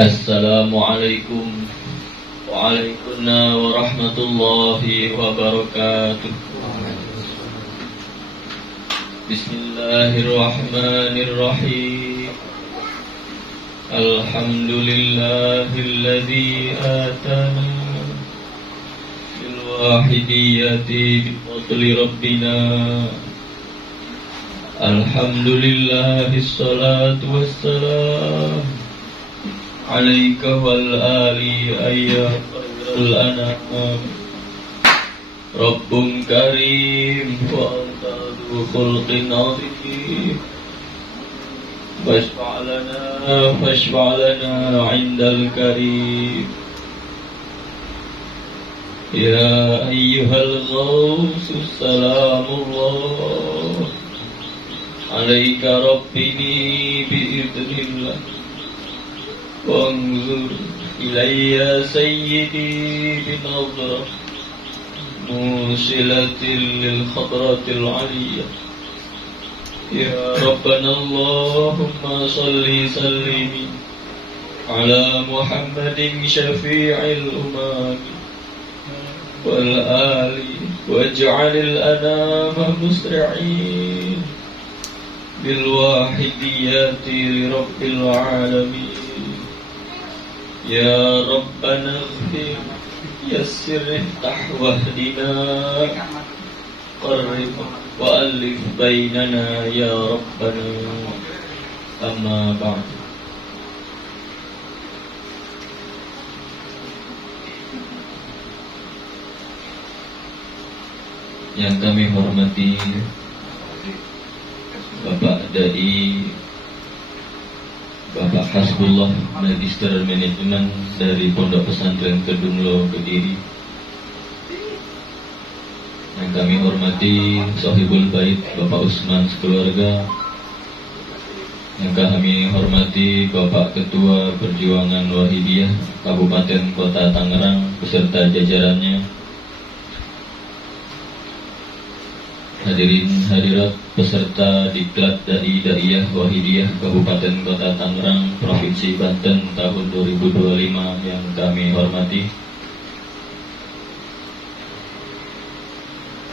Assalamualaikum waalaikumsalam warahmatullahi wabarakatuh. Bismillahirrahmanirrahim. Alhamdulillahilladzi atana bil wahidiyati bi fadli rabbina. Alhamdulillahis salatu wassalam alaika wal ali ayya khairul anam. Rabbun karim wa anta dhu khulqin azim. Fashfa' lana 'indal karim. Ya ayyuhal ghaus salamullah alaika rabbini bi'idhnillah. Wanzur ilayya sayyidi binazrah musilatil lil khadratil aliyah. Ya Rabbana Allahumma salli sallimi ala Muhammadin syafi'il umam wal ali waj'alil anama musri'in bil wahidiyati li rabbil alamin. Ya Rabbana ighfir yassir iftah wahdina qarrib wa alif bainana ya Rabbana. Amma ba'd. Yang kami hormati Bapak Dai Bapak Hasbullah Magister Manajemen dari Pondok Pesantren Kedunglo Kediri. Yang kami hormati Sohibul Bait Bapak Usman sekeluarga. Yang kami hormati Bapak Ketua Perjuangan Wahidiyah Kabupaten Kota Tangerang beserta jajarannya. Hadirin hadirat peserta Diklat Dai-Daiyah Wahidiyah Kabupaten Kota Tangerang Provinsi Banten tahun 2025 yang kami hormati.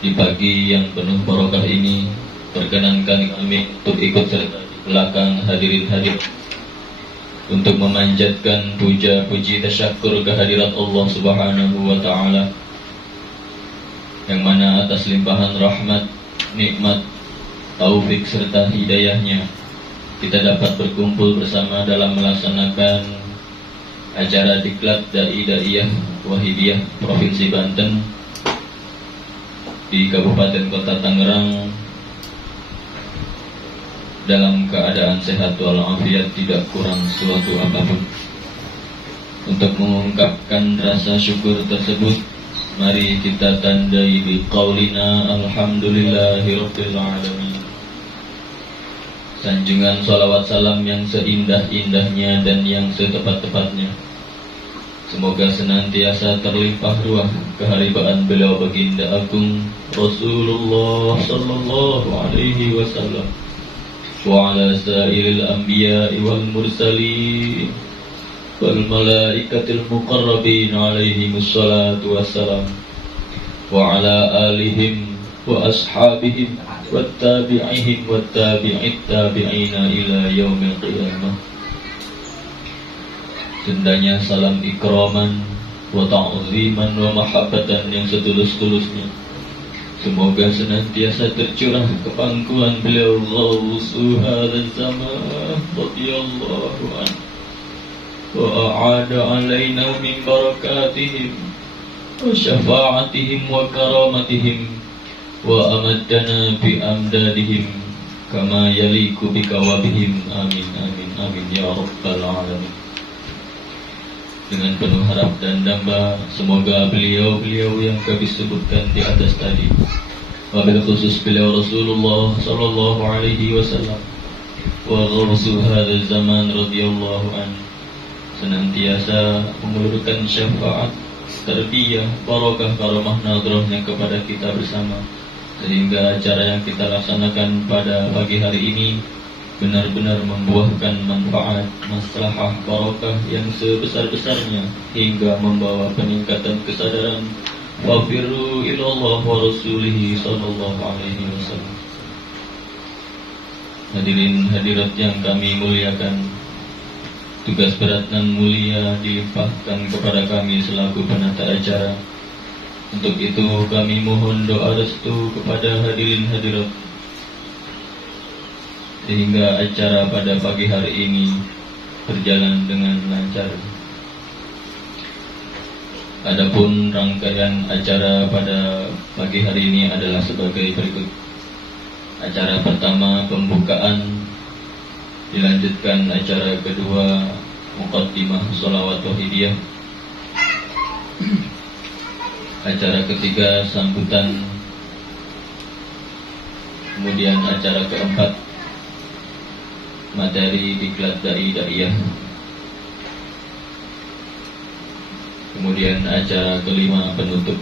Di pagi yang penuh barokah ini, perkenankan kami untuk ikut serta di belakang hadirin hadirat untuk memanjatkan puja puji tasyakur kehadirat Allah Subhanahu wa taala, yang mana atas limpahan rahmat, nikmat, taufik serta hidayahnya kita dapat berkumpul bersama dalam melaksanakan acara Diklat Dai-Daiyah Wahidiyah Provinsi Banten di Kabupaten Kota Tangerang dalam keadaan sehat walafiat, tidak kurang suatu apapun. Untuk mengungkapkan rasa syukur tersebut, mari kita tandai biqaulina alhamdulillahirabbil alamin. Sanjungan salawat salam yang seindah-indahnya dan yang setepat-tepatnya semoga senantiasa terlimpah ruah keharibaan beliau baginda agung Rasulullah sallallahu alaihi wasallam wa ala sa'iril anbiya'i wal mursalin wal malaikatil muqarrabin alaihimus salatu wassalam wa ala alihim wa ashabihim wat tabi'ihim wat tabi'it tabi'ina ila yaumil qiyamah. Dendanya salam ikraman wa ta'ziman wa mahabbatan yang setulus-tulusnya semoga senantiasa tercurah ke pangkuan beliau Ghausu hadzal zaman radhiyallahu anhu wa a'ada alaina min barakatihim wa syafa'atihim wa karamatihim wa amaddana bi amdadihim kama yaliku bikawabihim. Amin amin amin ya rabbal alamin. Dengan penuh harap dan damba semoga beliau-beliau yang kami sebutkan di atas tadi, wabil khusus beliau Rasulullah sallallahu alaihi wasallam wa ghausu hadzal zaman radhiyallahu anhu, senantiasa mengulurkan syafaat, tarbiyah, barokah, karomah, nadrohnya kepada kita bersama, sehingga acara yang kita laksanakan pada pagi hari ini benar-benar membuahkan manfaat, maslahah, barokah yang sebesar-besarnya hingga membawa peningkatan kesadaran. Wafirru ilallah wa rasulihi sallallahu alaihi wasallam. Hadirin hadirat yang kami muliakan, tugas berat dan mulia dilimpahkan kepada kami selaku penata acara. Untuk itu kami mohon doa restu kepada hadirin hadirat sehingga acara pada pagi hari ini berjalan dengan lancar. Adapun rangkaian acara pada pagi hari ini adalah sebagai berikut. Acara pertama pembukaan, dilanjutkan acara kedua muqaddimah sholawat wahidiyah. Acara ketiga sambutan. Kemudian acara keempat materi diklat da'iyah. Kemudian acara kelima penutup.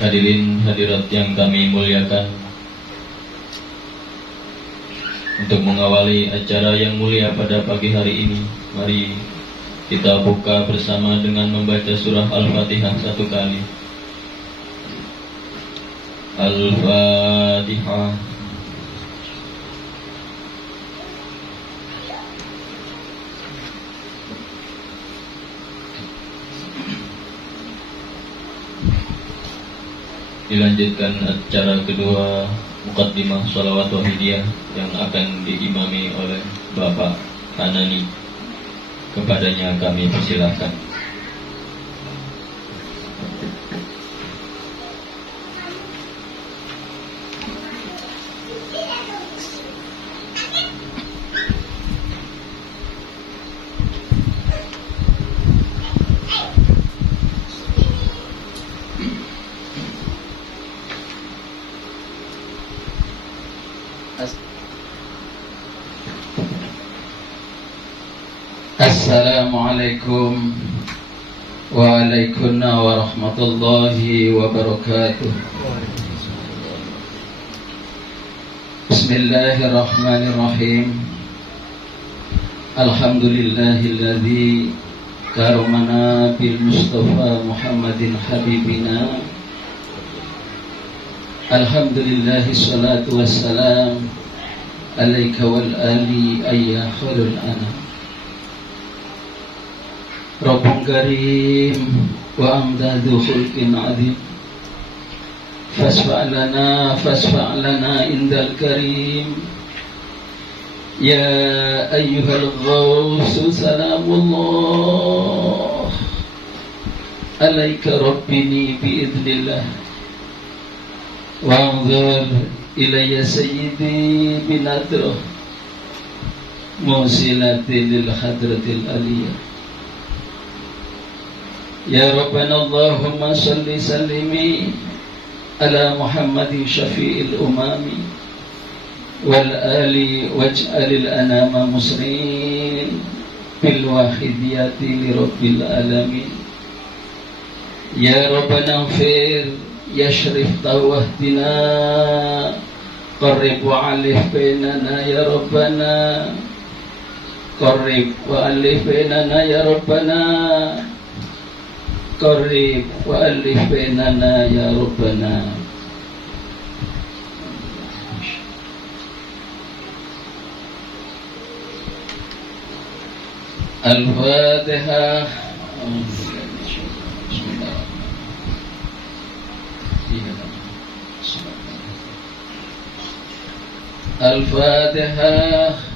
Hadirin hadirat yang kami muliakan, untuk mengawali acara yang mulia pada pagi hari ini, mari kita buka bersama dengan membaca surah Al-Fatihah satu kali. Al-Fatihah. Dilanjutkan acara kedua muqaddimah sholawat wahidiyah yang akan diimami oleh Bapak Hanani. Kepadanya kami persilahkan. Assalamualaikum waalaikumsalam warahmatullahi wabarakatuh. Bismillahirrahmanirrahim. Alhamdulillahilladzi karomana bil Mustafa Muhammadin habibina. Alhamdulillahi salatu wassalam alaika wal ali ayya khairul anam. Rabbun karim wa amdadu khulqin azim, fasfa' lana indal karim. Ya ayyuhal ghawsu salamullah alaika rabbini biidnillah. Wa'udhur ilayya sayyidi binadrah musilatin lil hadratil aliyah. Ya Rabbana Allahumma salli sallimi ala Muhammadin syafi'il umami wal ali waj'alil anama muslimin bil wahidiyati li rabbil alamin. Ya Rabbana ighfir yashrif tawahdina qarrib wa alif bainana ya Rabbana qarrib wa alif bainana ya Rabbana qarrib wa alif bainana ya Rabbana. Al-Fatihah. Al-Fatihah.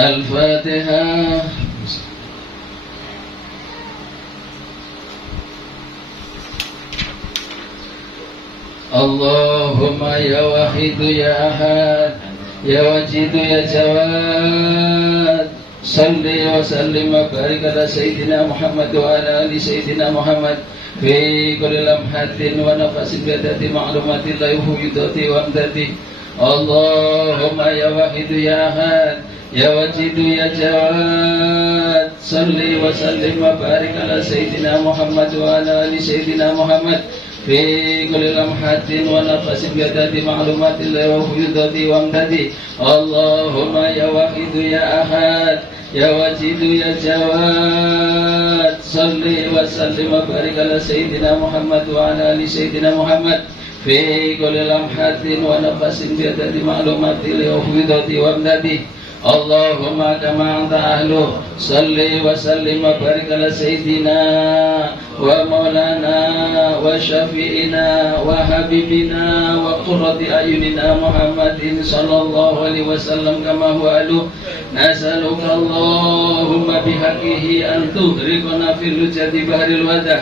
Al-Fatihah. Allahumma ya wahidu ya ahad ya wajidu ya jawad, salli wa sallim wa barik ala Sayyidina Muhammad wa ala ali Sayyidina Muhammad fi kulli lamhatin wa nafasin biadati ma'lumatin la yuhuyudati wa amdati. Allahumma ya wahidu ya ahad ya wajidu ya jawad, صلي وسلم وبارك على سيدنا محمد وعلى آل سيدنا محمد في كل لمحة ونفس بعدد معلومات الله وفيضته وامداده. اللهم يا واحد يا أحد يا واجد يا جواد صلي وسلم وبارك على سيدنا محمد وعلى آل سيدنا محمد في كل لمحة ونفس بعدد معلومات الله وفيضته وامداده. اللهم كما أنت أهله صلي وسلم وبارك على سيدنا ومولانا وشفيعنا وحبيبنا وقرة أعيننا محمد صلى الله عليه وسلم كما هو أهله. نسألك اللهم بحقه أن تغرقنا في لجة بحر الوداع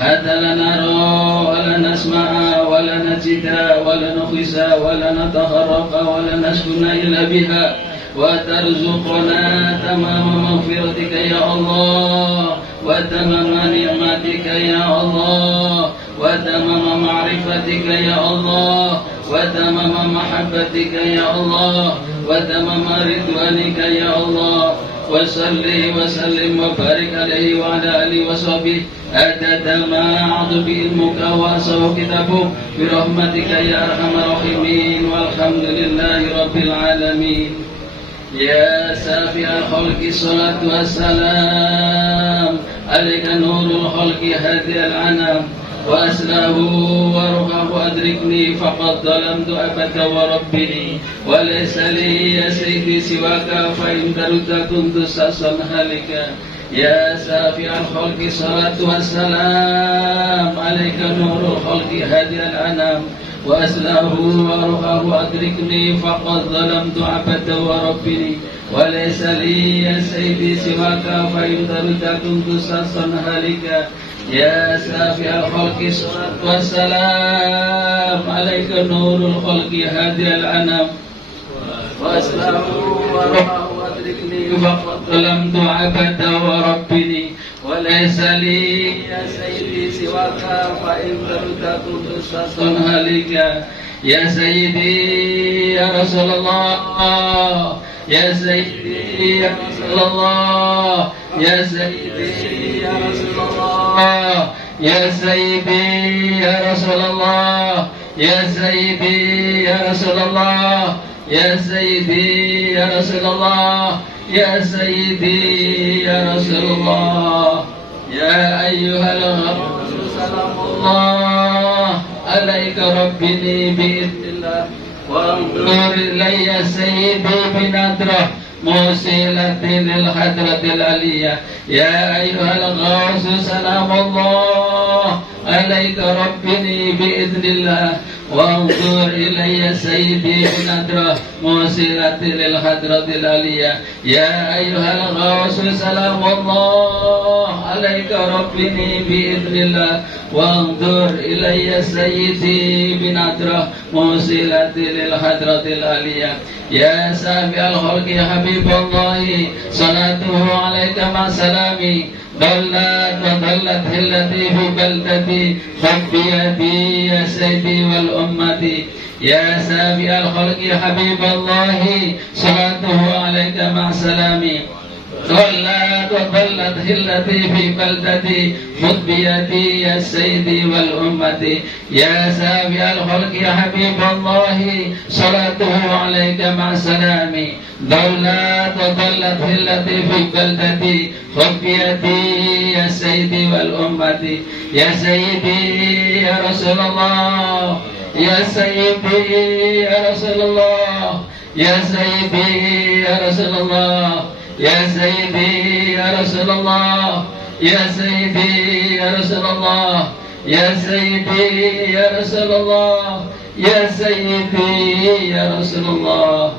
حتى لا نرى ولا نسمع ولا نجد ولا نخس ولا نتخرق ولا نسكن إلا بها، وترزقنا تمام مغفرتك يا الله وتمام نعمتك يا الله وتمام معرفتك يا الله وتمام محبتك يا الله وتمام رضوانك يا الله. وصلي وسلم وبارك عليه وعلى آله وصحبه عدد ما عظم علمك وأحصاه كتابك برحمتك يا أرحم الراحمين. والحمد لله رب العالمين. يا سافع الخلق الصلاة والسلام عليك نور الخلق هادي العنام وأسلاه وروحه أدركني فقد ظلمت أبدا وربني وليس لي يا سيدي سواك فإن درد كنت ساسا هالكا. يا سافع الخلق الصلاة والسلام عليك نور الخلق هادي العنام وأسلاه وروحه أدركني فقد ظلمت عبدا وربني وليس لي يا سيدي سواك فإن درد كنت ساسا هالكا. يا سافع الخلق الصلاة والسلام عليك نور الخلق هادي العنام وأسلام وروحه أدركني فقد ظلمت عبدا وربني وليس لي يا سيدي سواك فإن درد كنت ساسا هالكا. يا سيدي يا رسول الله يا سيدي يا رسول الله يا سيدي يا رسول الله يا سيدي يا رسول الله يا سيدي يا رسول الله يا سيدي يا رسول الله يا سيدي يا رسول الله. يا أيها الغر سلام الله عليك ربني بإذن الله وانظر إلي سيدي بنظرة موصلة للحضرة العلية. يا أيها الغوث سلام الله عليك ربني بإذن الله وانظر إلي سيدي بنظرة موصلة للحضرة العلية. يا أيها الغوث سلام الله عليك ربني بإذن الله وانظر إلي سيدي بنظرة موصلة للحضرة العلية. يا سامع الخلق يا حبيب الله صلاته عليك مع سلامي ضلت وضلت هلتي في بلدتي خذ بيدي يا سيدي والأمتي. يا سامع الخلق يا حبيب الله صلاته عليك مع سلامي ضلت وضلت هلتي في بلدتي خذ بيدي يا سيدي والأمتي. يا سامع الخلق يا حبيب الله صلاته عليك مع سلامي ضلت وضلت هلتي في بلدتي خذ بيدي يا سيدي والأمتي. يا سيدي يا رسول الله يا سيدي يا رسول الله يا سيدي يا رسول الله يا سيدي يا رسول الله يا سيدي يا رسول الله يا سيدي يا رسول الله يا سيدي يا رسول الله.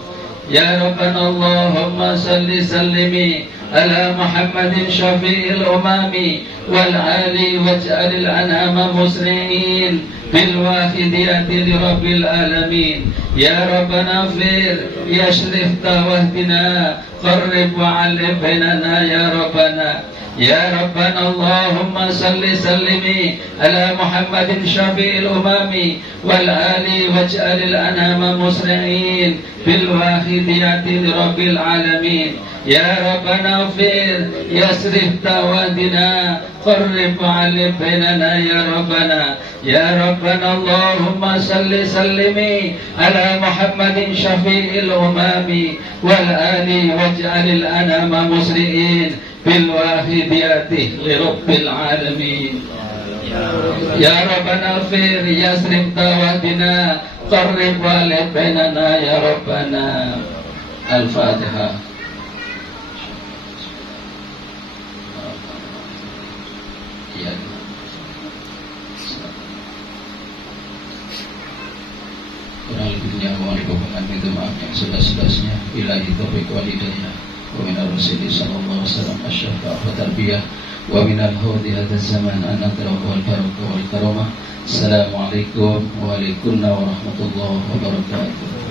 يا ربنا اللهم صل سلمي على محمد شفيع الأمم والعالي واجعل الأنعام مسرعين بالواحدية لرب العالمين. يا ربنا اغفر يشرف واهدنا قرب وعلم بيننا يا ربنا. يا ربنا اللهم صل سلمي على محمد شفيع الأمم والآل واجعل الأنام مسرعين بالواحدية لرب العالمين. يا ربنا اغفر يسرف توادنا قرب وعلم بيننا يا ربنا. يا ربنا اللهم صل سلمي على محمد شفيع الأمم والآل واجعل الأنام مسرعين بالواحدية لرب العالمين. يا ربنا اغفر يسرف توادنا قرب وعلم بيننا يا ربنا. الفاتحة. Kurang lebihnya mohon dikabulkan, minta maaf yang sebelas-belasnya. Billahi taufiq wal hidayah. Wa minar rasulih sallallahu alaihi wasallam asy-syafa'ah wa tarbiyah wa minal hawdi hadzal zaman an-nadra wal barakah wal karamah. Assalamualaikum warahmatullahi wabarakatuh.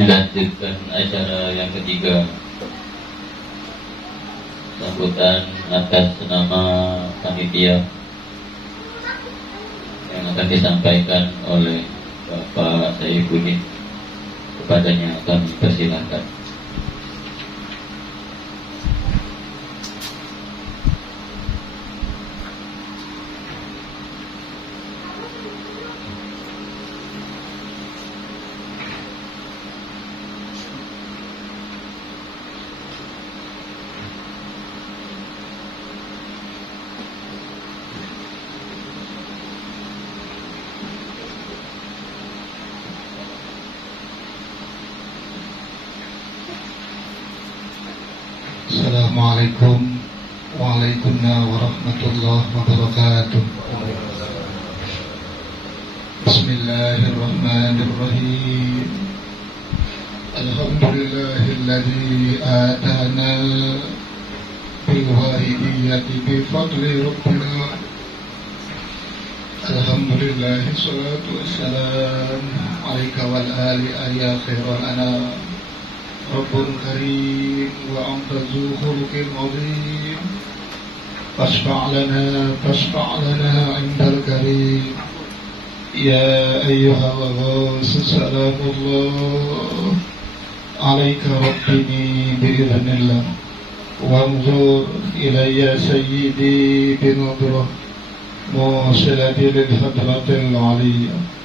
Dilanjutkan acara yang ketiga, sambutan atas nama panitia yang akan disampaikan oleh Bapak Saifuddin. Kepadanya kami persilahkan. Assalamualaikum warahmatullahi wabarakatuh. Bismillahirrahmanirrahim. Alhamdulillahilladzi atana bil wahidiyati bi fadli rabbina. Alhamdulillah, salatu wassalam alaika wal ali ya khairal anam. Rabbun karim wa anta zu khuluqin azim. Fashfa' lana indal karim. Ya ayyuhal ghaus salamullah alaika rabbini bi'idhnillah. Wanzur ilayya sayyidi binadrah musilati lil hadratil aliyah.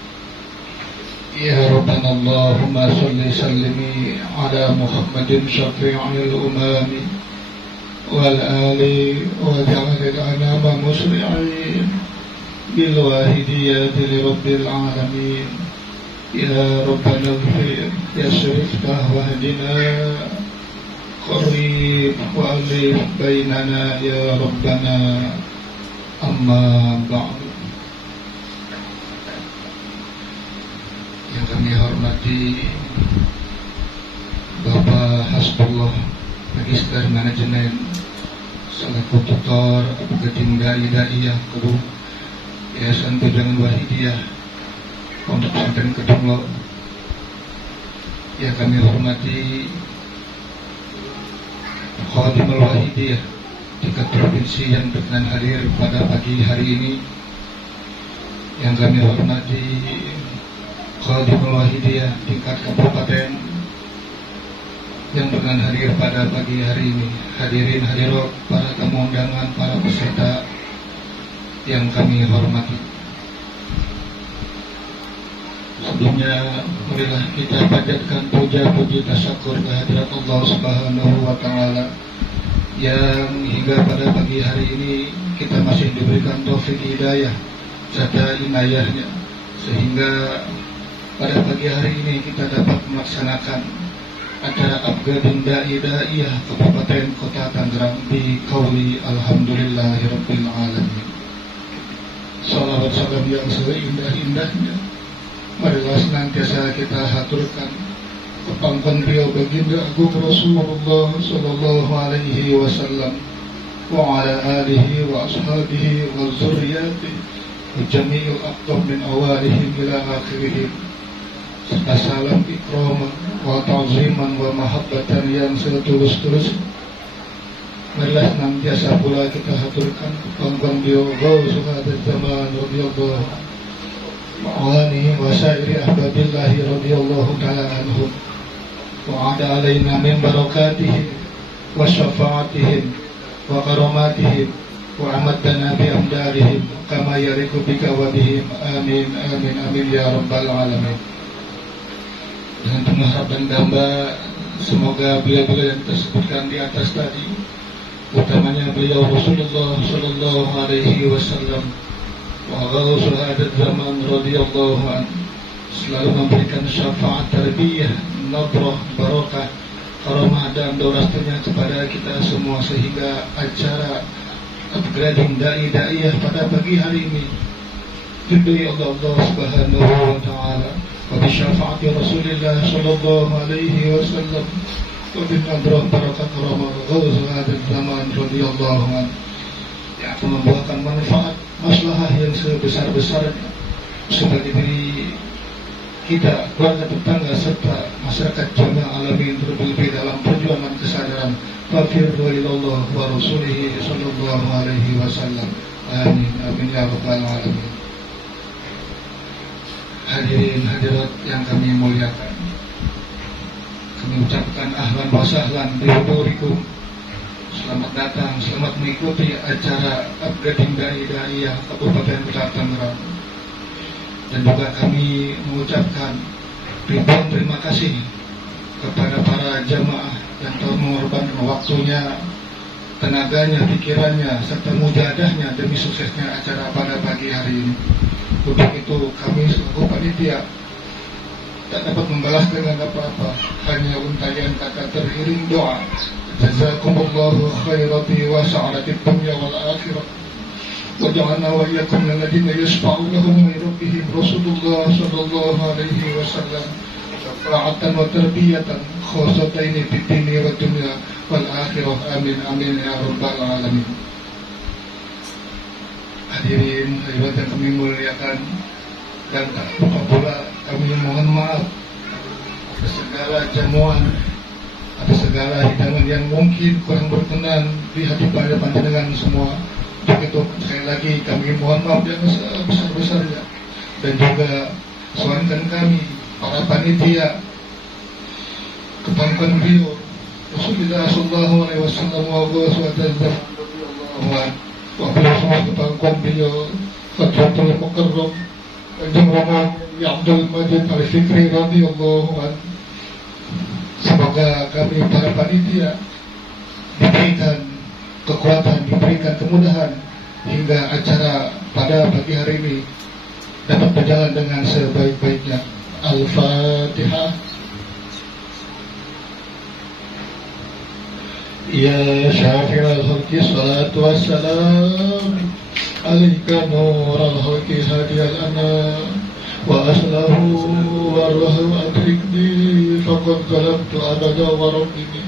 Ya Rabbana Allahumma salli sallimi ala Muhammadin syafi'il umami wal ali wa ja'alil anama musri'in bil wahidiyati li rabbil alamin. Ya Rabbana ighfir yasrifna wahdina qarib wa alif bainana ya Rabbana. Amma ba'du. Yang kami hormati Bapak Hasbullah Magister Manajemen selaku tutor Keting Dai-Daiyah Kubu Yayasan Tujangan Wahidiyah Pondok Pesantren Kedunglo. Yang kami hormati Khadimul Wahidiyah tingkat provinsi yang berkenan hadir pada pagi hari ini. Yang kami hormati Khadimul Wahidiyah tingkat kabupaten yang berkenan hadir pada pagi hari ini. Hadirin hadirat, para tamu undangan, para peserta yang kami hormati. Sebelumnya marilah kita panjatkan puja puji tasyakur kehadirat Allah Subhanahu wa taala yang hingga pada pagi hari ini kita masih diberikan taufik hidayah serta inayahnya, sehingga pada pagi hari ini kita dapat melaksanakan acara Abgadin Dai-Daiyah Kabupaten Kota Tangerang di Qauli Alhamdulillahirabbil alamin. Salawat wasallam yang seindah-indahnya. Marilah senantiasa kita haturkan kepangkuan beliau baginda agung Rasulullah sallallahu alaihi wasallam wa ala alihi wa ashabihi wa zurriyatihi wa jami'il aqdam min awalihim ila akhirihim. Serta salam ikraman wa ta'ziman wa mahabbatan yang setulus-tulusnya. Marilah senantiasa pula kita haturkan kepangkuan beliau Ghausul Hadaz Zaman radhiyallahu anhu wa sairi ahbabillahi radhiyallahu ta'ala anhum wa ada alaina min barakatihim wa syafaatihim wa karamatihim wa amadana bi amdarihim kama yariku bika wa bihim amin amin amin ya rabbal alamin. Dengan penuh harap dan damba semoga beliau-beliau yang tersebutkan di atas tadi, utamanya beliau Rasulullah sallallahu alaihi wasallam wa Ghausul Hadaz Zaman radhiyallahu anhu, selalu memberikan syafaat tarbiyah, nadrah, barakah, karamah dan dorastunya kepada kita semua, sehingga acara upgrading dai-daiyah pada pagi hari ini diberi Allah Subhanahu wa taala wa bi syafaati Rasulillah sallallahu alaihi wasallam wa bi nadrah barakah karamah Ghausul Hadaz Zaman radhiyallahu anhu yang akan membuahkan manfaat maslahah yang sebesar-besarnya sebagai diri kita, keluarga, tetangga, serta masyarakat jamiah alamin, terlebih dalam perjuangan kesadaran fafirru ilallah wa rasulihi sallallahu alaihi wasallam. Amin amin ya rabbal alamin. Hadirin hadirat yang kami muliakan, kami ucapkan ahlan wa sahlan bi hudurikum. Selamat datang, selamat mengikuti acara upgrading dai-daiyah Kabupaten Kota Tangerang. Dan juga kami mengucapkan ribuan terima kasih kepada para jamaah yang telah mengorbankan waktunya, tenaganya, pikirannya, serta mujahadahnya demi suksesnya acara pada pagi hari ini. Untuk itu kami selaku panitia tak dapat membalas dengan apa-apa, hanya untayan kata teriring doa. Jazakumullahu khairati wa sa'adatid dunya wal akhirah. Wa ja'alna wa iyyakum minal ladzina yashfa'u lahum min rabbihim Rasulullah sallallahu alaihi wasallam syafa'atan wa tarbiyatan khassataini fid dunya wa dunya wal akhirah. Amin amin ya rabbal alamin. Hadirin hadirat yang kami muliakan, dan tak lupa pula kami mohon maaf atas segala jamuan, atas segala hidangan yang mungkin kurang berkenan di hati pada panjenengan semua. Untuk itu sekali lagi kami mohon maaf yang sebesar-besarnya, dan juga soalkan kami para panitia kepangkuan beliau Rasulullah sallallahu alaihi wasallam wa Ghausul Hadaz Zaman wa beliau semua kepangkuan beliau Khadratul Mukarram Kanjeng Rama Abdul Majid Al-Fikri radhiyallahu anhu. Semoga kami para panitia diberikan kekuatan, diberikan kemudahan hingga acara pada pagi hari ini dapat berjalan dengan sebaik-baiknya. Al-Fatihah. Ya syafi'al khalqi salatu wassalam alaika nural khalqi hadiyal anam wa aslahu warrahu adrikni faqad zalamtu abada wa rabbini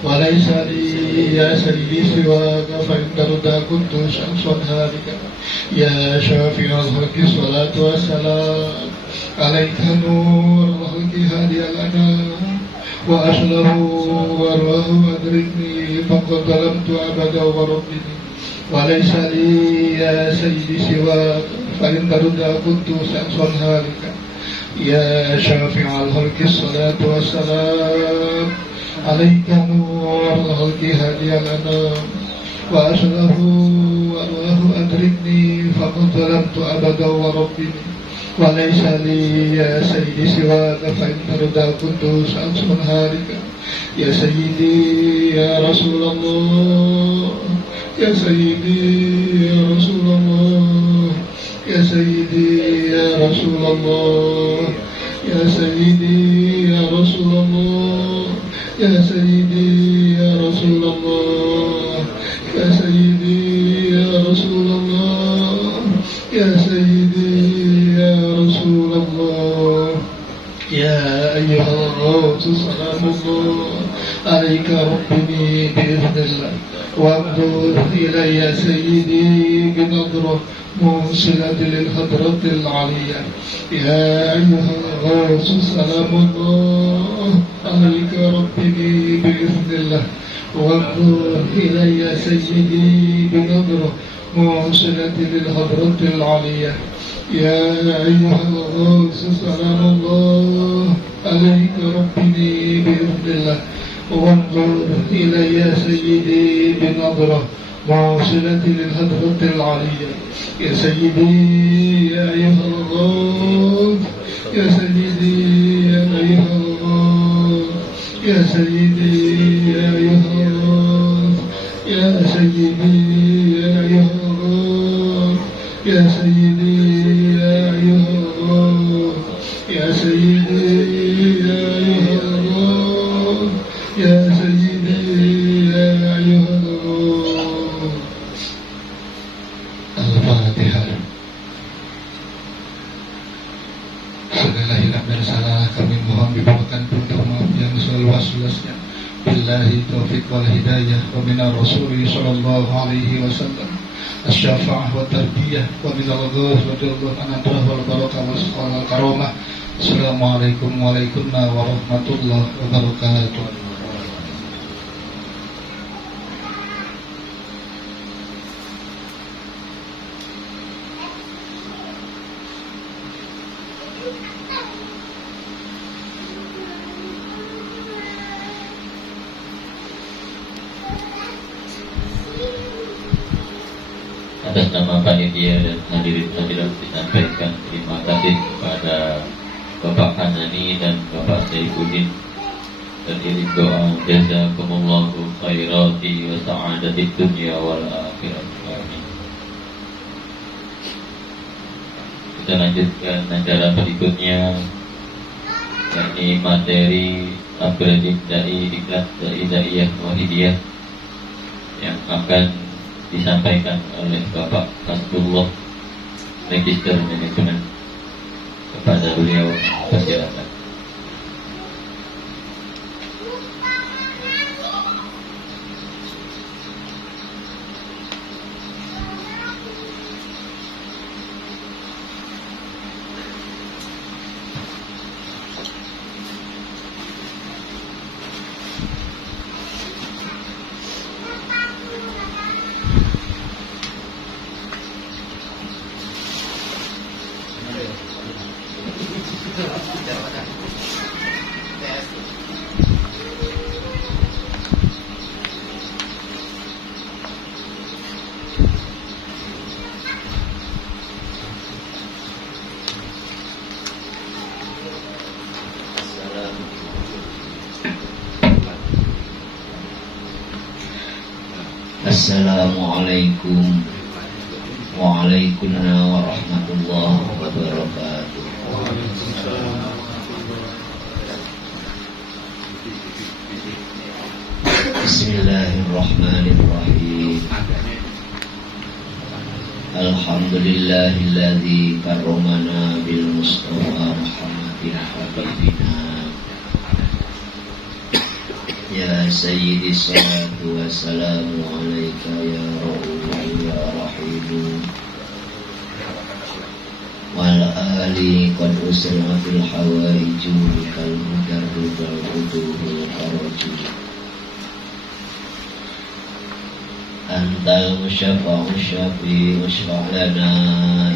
wa laysa li ya sayyidi siwaka fa in darda kuntu syamsun halika. Ya syafi'al khalqi salatu wassalam alaika nural khalqi hadiyal anam wa aslahu warrahu adrikni faqad zalamtu abada wa rabbini wa laysa li ya sayyidi siwaka fa in darda kuntu syamsun halika. Ya syafi'al khalqi salatu wassalam alaika nurul khalqi hadiyal anam wa aslahu warrahu adrikni faqad zalamtu abada wa rabbini wa laysa li ya sayyidi siwaka fa in darda kuntu syamsun halika. Ya sayyidi ya Rasulullah, ya sayyidi ya Rasulullah, ya sayyidi ya Rasulullah, ya sayyidi ya Rasulullah, ya sayyidi ya Rasulullah, ya sayyidi ya Rasulullah, يا سيدي يا رسول الله يا أيها الغوث سلام الله عليك ربي بإذن الله وانظر إلي سيدي بنظرة موصلة للحضرة العلية يا أيها الغوث سلام الله عليك ربي بإذن الله وانظر إلي سيدي بنظرة موصلة للحضرة العلية يا أيها الغوث سلام الله عليك ربي بإذن الله وانظر إلي سيدي بنظرة موصلة للحضرة العلية يا سيدي يا أيها الغوث يا سيدي يا أيها الغوث يا سيدي يا أيها الغوث يا سيدي يا أيها الغوث يا سيدي يا أيها الغوث يا سيدي يا أيها الغوث يا سيدي يا أيها الغوث. Al-Fatihah. Segala hilaf dan salah kami mohon dibawakan pintu maaf yang seluas-luasnya. Billahi taufiq wal hidayah wa minar rasuli sallallahu alaihi wasallam. Asy-syafa'ah wa tarbiyah wa minal ghurur wa ridwan anadrah wal barakah wal karamah. Assalamualaikum warahmatullahi wabarakatuh. Atas nama panitia dan hadirin hadirat disampaikan terima kasih kepada Bapak Hanani dan Bapak Saifuddin dan iring doa jazakumullahu khairati wa sa'adatid dunya wal akhirah. Amin. Kita lanjutkan acara berikutnya, yakni materi upgrading dai diklat daiyah wahidiyah yang akan disampaikan oleh Bapak Hasbullah Register Manajemen. Kepada beliau persilakan. Assalamualaikum warahmatullahi wabarakatuh. Bismillahirrahmanirrahim. Alhamdulillahilladzi karramana bil Mustafa Muhammadin habibina. Ya Sayyidi salatu wassalamu alaika ya Ra'uhu ya Rahimu wal ali qad usra fil hawaiju kal mudarrib wal uduhul haraju antal musyafa'u syafi usfa'lana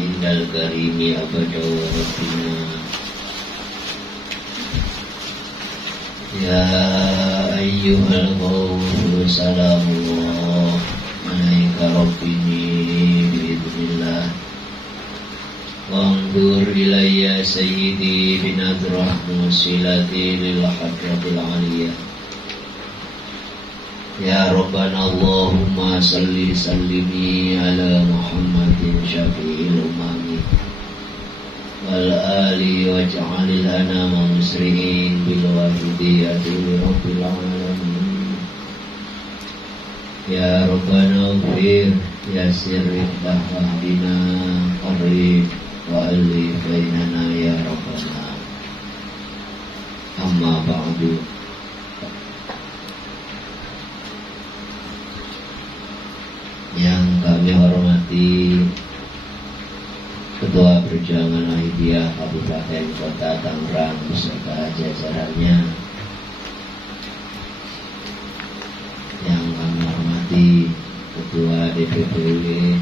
indal karimi abada wa rabbina. Ya ayyuhal ghawfu salamullah alaika rabbini biidznillah wanzur ilayya sayyidi binadrah musilati lil hadratil aliyah. Ya Rabbana Allahumma salli sallimi ala Muhammadin syafi'il umami wal ali waj'alil anama musri'in bil wahidiyati rabbil alamin. Ya Rabbana ighfir Yasir wahdina qarib wa alif bainana ya rabbana. Amma ba'du. Yang kami hormati Ketua Perjuangan Wahidiyah Kabupaten Kota Tangerang beserta jajarannya, yang kami hormati Ketua DPPW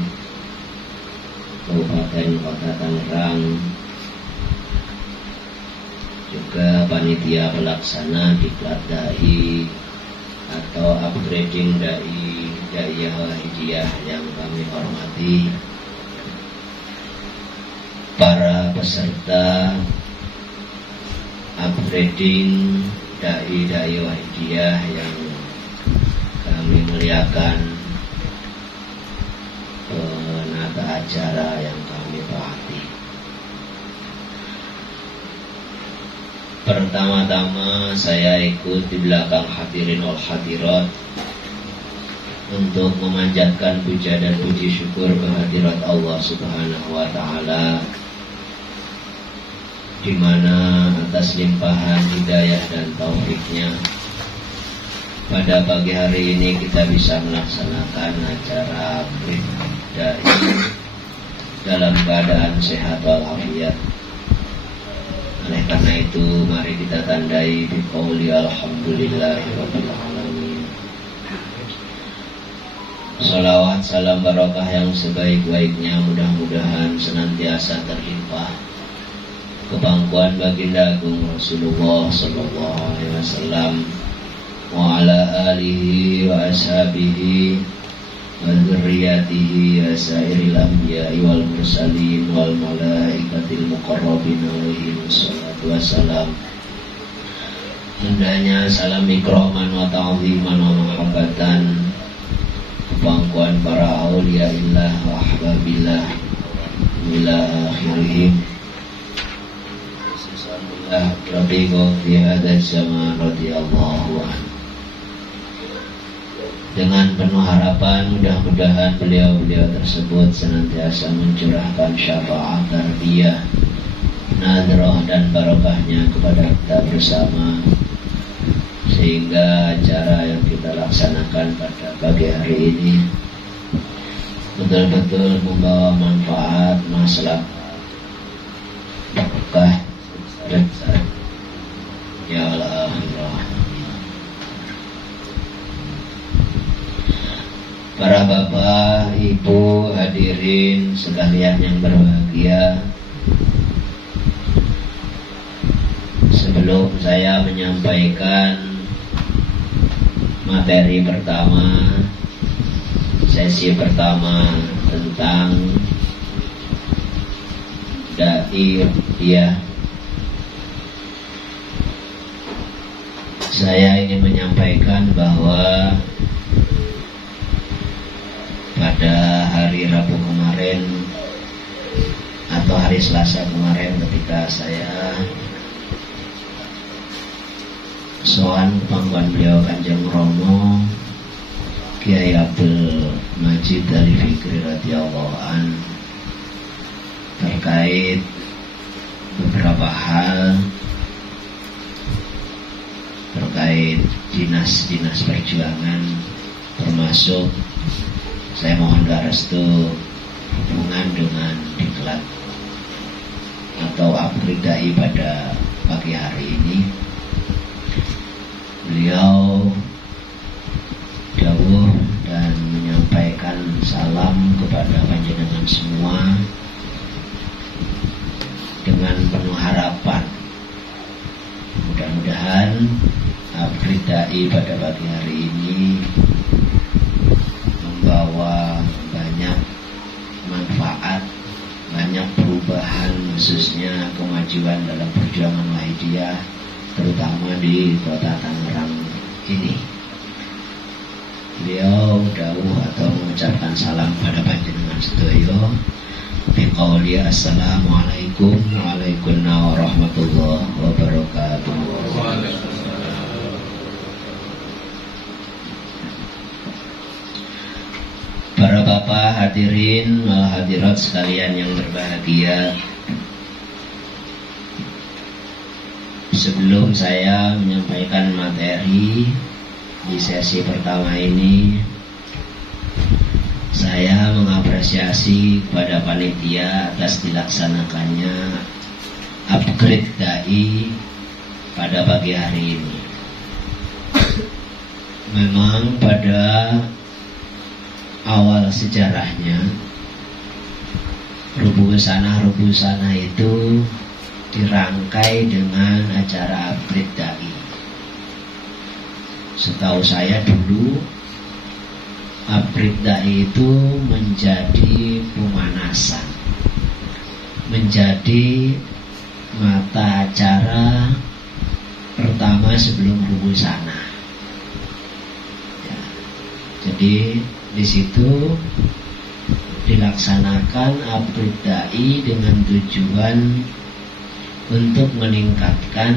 Kabupaten Kota Tangerang, juga panitia pelaksana diklat dai atau upgrading dai Wahidiyah yang kami hormati, para peserta upgrading dai Wahidiyah yang kami muliakan, penata acara yang kami taati. Pertama-tama saya ikut di belakang hadirin wal hadirat untuk memanjatkan puja dan puji syukur kehadirat Allah Subhanahu wa Ta'ala, di mana atas limpahan hidayah dan taufiknya pada pagi hari ini kita bisa melaksanakan acara dai dalam keadaan sehat walafiat. Oleh karena itu, mari kita tandai biqauli alhamdulillahirabbil alamin. Salawat salam barakah yang sebaik-baiknya mudah-mudahan senantiasa terlimpah kepangkuan baginda agung Rasulullah sallallahu alaihi wasallam wa ala alihi wa ashabihi wa dzurriyyatihi wa sairil anbiya'i wal mursalin wal malaikatil muqarrabin alaihi wassalatu wassalam. Hendaknya salam ikraman wa ta'ziman wa mahabbatan kepangkuan para auliyaillah wa ahbabillah ila akhirihim rafiqo fi hadzal zaman radhiyallahu anhu. Dengan penuh harapan mudah-mudahan beliau-beliau tersebut senantiasa mencurahkan syafaat tarbiyah, nadrah dan barokahnya kepada kita bersama, sehingga acara yang kita laksanakan pada pagi hari ini betul-betul membawa manfaat, maslahat, berkah dan ya Allah. Para bapak, ibu, hadirin sekalian yang berbahagia, sebelum saya menyampaikan materi pertama, sesi pertama tentang dai Wahidiyah, saya ingin menyampaikan bahwa pada hari Rabu kemarin atau hari Selasa kemarin, ketika saya sowan pangkuan beliau Kanjeng Romo Kiai Abdul Majid Ali Fikri radhiyallahu an terkait beberapa hal terkait dinas-dinas perjuangan, termasuk saya mohon restu hubungan dengan diklat atau upgrade dai pada pagi hari ini. Beliau dawuh dan menyampaikan salam kepada panjenengan semua dengan penuh harapan. Mudah-mudahan upgrade dai pada pagi hari ini membawa banyak manfaat, banyak perubahan, khususnya kemajuan dalam perjuangan Wahidiyah, terutama di kota Tangerang ini. Beliau dawuh atau mengucapkan salam pada panjenengan sedaya biqauli assalamualaikum warahmatullahi wabarakatuh. Para bapak Bapak-bapak hadirin wal hadirat sekalian yang berbahagia, sebelum saya menyampaikan materi di sesi pertama ini, saya mengapresiasi kepada panitia atas dilaksanakannya upgrade dai pada pagi hari ini. Memang pada awal sejarahnya Rubuh Sana itu dirangkai dengan acara upgrade dai. Setahu saya dulu upgrade dai itu menjadi pemanasan, menjadi mata acara pertama sebelum Rubuh Sana. Ya, jadi di situ dilaksanakan upgrade dai dengan tujuan untuk meningkatkan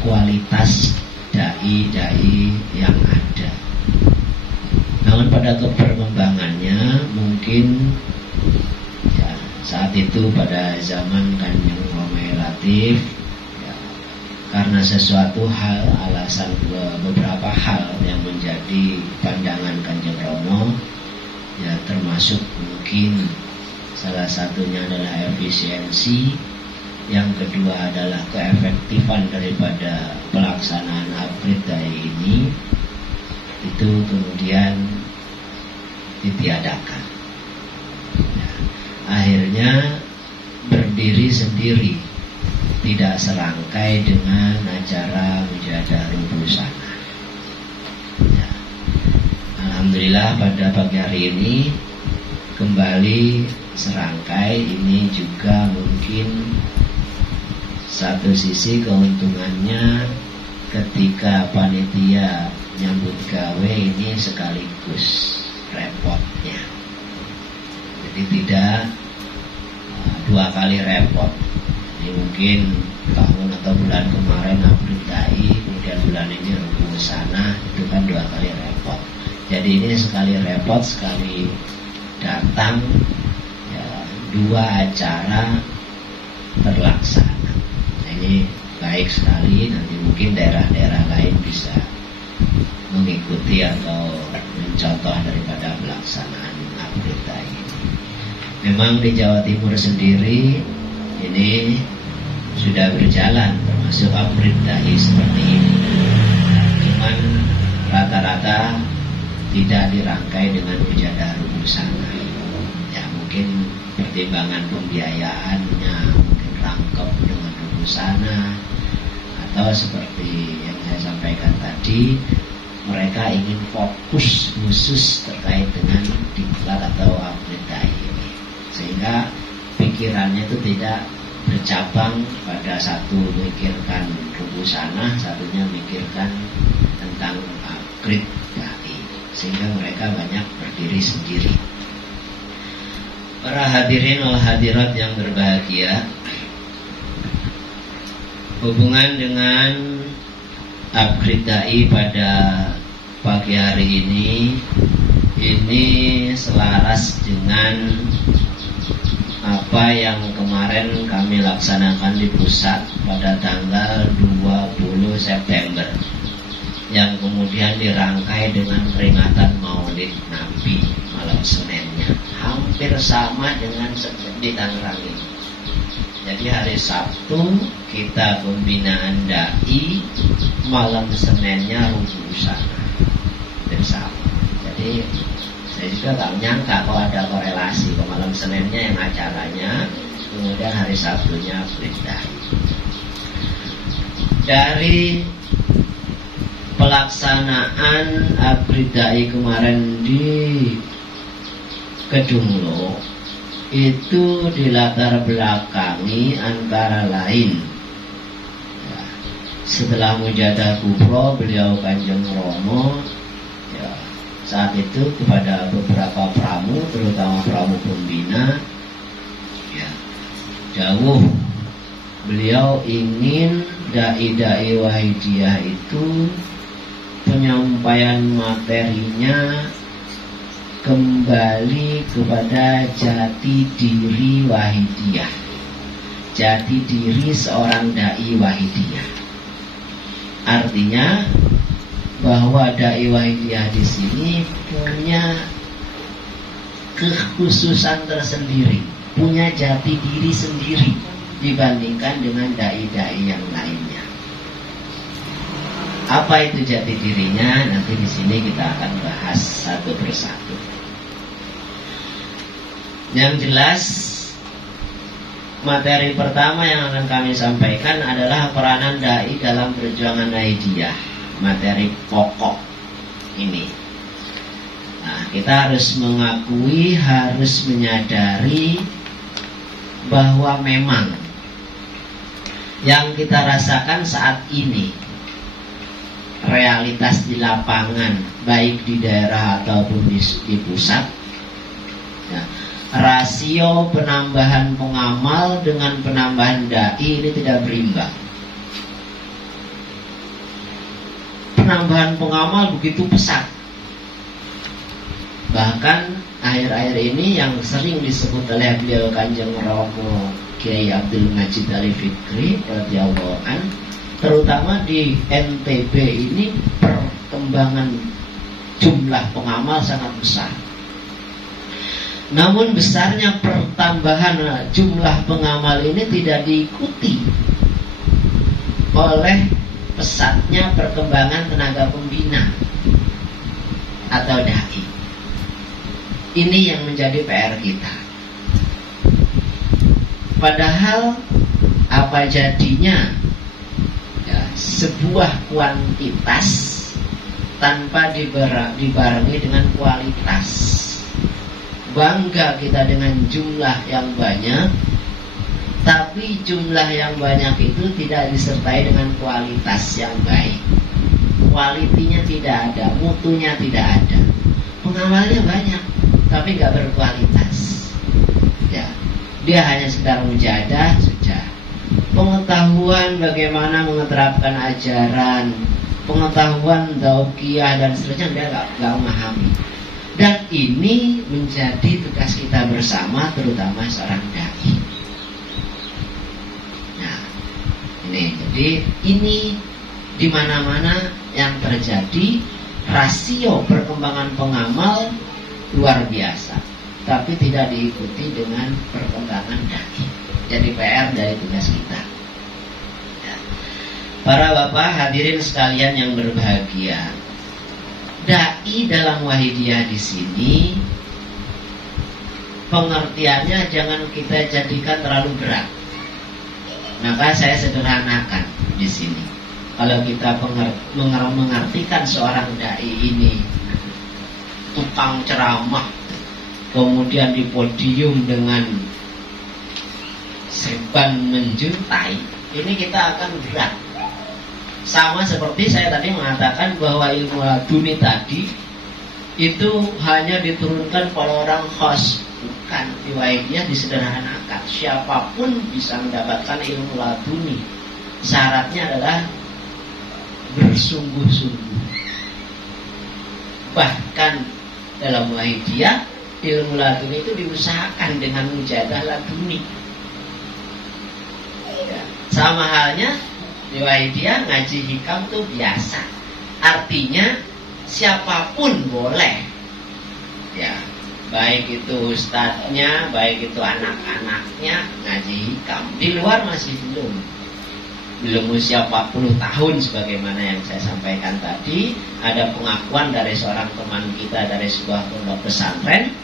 kualitas dai-dai yang ada. Namun pada perkembangannya mungkin ya, saat itu pada zaman Kanjeng Romo Latif ya, karena sesuatu hal, alasan beberapa hal yang menjadi pandangan Kanjeng Romo ya, termasuk mungkin salah satunya adalah efisiensi, yang kedua adalah keefektifan daripada pelaksanaan upgrade dai ini, itu kemudian ditiadakan. Ya, akhirnya berdiri sendiri, tidak serangkai dengan acara Mujahadah Rubuh Sana. Ya, alhamdulillah pada pagi hari ini kembali serangkai. Ini juga mungkin satu sisi keuntungannya ketika panitia nyambut gawe ini sekaligus repotnya. Jadi tidak dua kali repot. Ini mungkin tahun atau bulan kemarin upgrade dai, kemudian bulan ini Rubuh Sana, itu kan dua kali repot. Jadi ini sekali repot, sekali datang ya, dua acara terlaksana. Ini baik sekali, nanti mungkin daerah-daerah lain bisa mengikuti atau mencontoh daripada pelaksanaan upgrade dai ini. Memang di Jawa Timur sendiri ini sudah berjalan termasuk upgrade dai seperti ini. Cuman rata-rata tidak dirangkai dengan Mujahadah Rubuh Sana. Ya mungkin pertimbangan pembiayaannya mungkin rangkap dengan Sana, atau seperti yang saya sampaikan tadi, mereka ingin fokus khusus terkait dengan diklat atau upgrade dai ini, sehingga pikirannya itu tidak bercabang pada satu memikirkan Rubuh Sana, satunya memikirkan tentang upgrade dai, sehingga mereka banyak berdiri sendiri. Para hadirin wal hadirat yang berbahagia, hubungan dengan upgrade dai pada pagi hari ini selaras dengan apa yang kemarin kami laksanakan di pusat pada tanggal 20 September yang kemudian dirangkai dengan peringatan Maulid Nabi malam Seninnya, hampir sama dengan di Tangerang ini. Jadi hari Sabtu kita pembinaan dai, malam Seninnya Rubuh Sana bersama. Jadi saya juga tak menyangka kalau ada korelasi ke malam Seninnya yang acaranya, kemudian hari Sabtunya upgrade dai. Dari pelaksanaan upgrade dai kemarin di Kedunglo itu dilatar belakangi antara lain ya, setelah Mujahadah Kubro beliau Kanjeng Romo ya, saat itu kepada beberapa pramu, terutama pramu pembina ya, jauh beliau ingin dai-dai Wahidiyah itu penyampaian materinya kembali kepada jati diri wahidiyah, jati diri seorang dai wahidiyah. Artinya bahwa dai wahidiyah di sini punya kekhususan tersendiri, punya jati diri sendiri dibandingkan dengan dai-dai yang lainnya. Apa itu jati dirinya? Nanti di sini kita akan bahas satu persatu. Yang jelas, materi pertama yang akan kami sampaikan adalah peranan dai dalam perjuangan Nahdiyah. Materi pokok ini. Nah, kita harus mengakui, harus menyadari bahwa memang yang kita rasakan saat ini, realitas di lapangan, baik di daerah ataupun di pusat, ya, rasio penambahan pengamal dengan penambahan dai ini tidak berimbang. Penambahan pengamal begitu pesat, bahkan akhir-akhir ini yang sering disebut oleh beliau Kanjeng Romo Kiai Abdul Majid Ali Fikri radhiyallahu anhu, terutama di NTB ini perkembangan jumlah pengamal sangat besar. Namun besarnya pertambahan jumlah pengamal ini tidak diikuti oleh pesatnya perkembangan tenaga pembina atau dai. Ini yang menjadi PR kita. Padahal apa jadinya ya, sebuah kuantitas tanpa dibarengi dengan kualitas. Bangga kita dengan jumlah yang banyak, tapi jumlah yang banyak itu tidak disertai dengan kualitas yang baik. Kualitinya tidak ada, mutunya tidak ada. Pengamalnya banyak, tapi nggak berkualitas. Ya, dia hanya sekedar mujahadah saja. Pengetahuan bagaimana menerapkan ajaran, pengetahuan daukiyah dan seterusnya dia nggak memahami. Dan ini menjadi tugas kita bersama, terutama seorang dai. Nah, jadi ini di mana-mana yang terjadi, rasio perkembangan pengamal luar biasa, tapi tidak diikuti dengan perkembangan dai. Jadi PR dari tugas kita. Ya. Para bapak hadirin sekalian yang berbahagia, dai dalam wahidiyah di sini pengertiannya jangan kita jadikan terlalu berat. Maka saya sederhanakan di sini. Kalau kita mengartikan seorang dai ini tukang ceramah, kemudian di podium dengan serban menjuntai, ini kita akan berat. Sama seperti saya tadi mengatakan bahwa ilmu laduni tadi itu hanya diturunkan pada orang khas, bukan. Di wahidiyah disederhanakan, siapapun bisa mendapatkan ilmu laduni. Syaratnya adalah bersungguh-sungguh. Bahkan dalam wahidiyah ilmu laduni itu diusahakan dengan mujahadah laduni. Ya, sama halnya di wahidiyah ngaji hikam itu biasa. Artinya siapapun boleh. Ya, baik itu ustadznya, baik itu anak-anaknya ngaji hikam. Di luar masih belum usia 40 tahun sebagaimana yang saya sampaikan tadi. Ada pengakuan dari seorang teman kita dari sebuah pondok pesantren,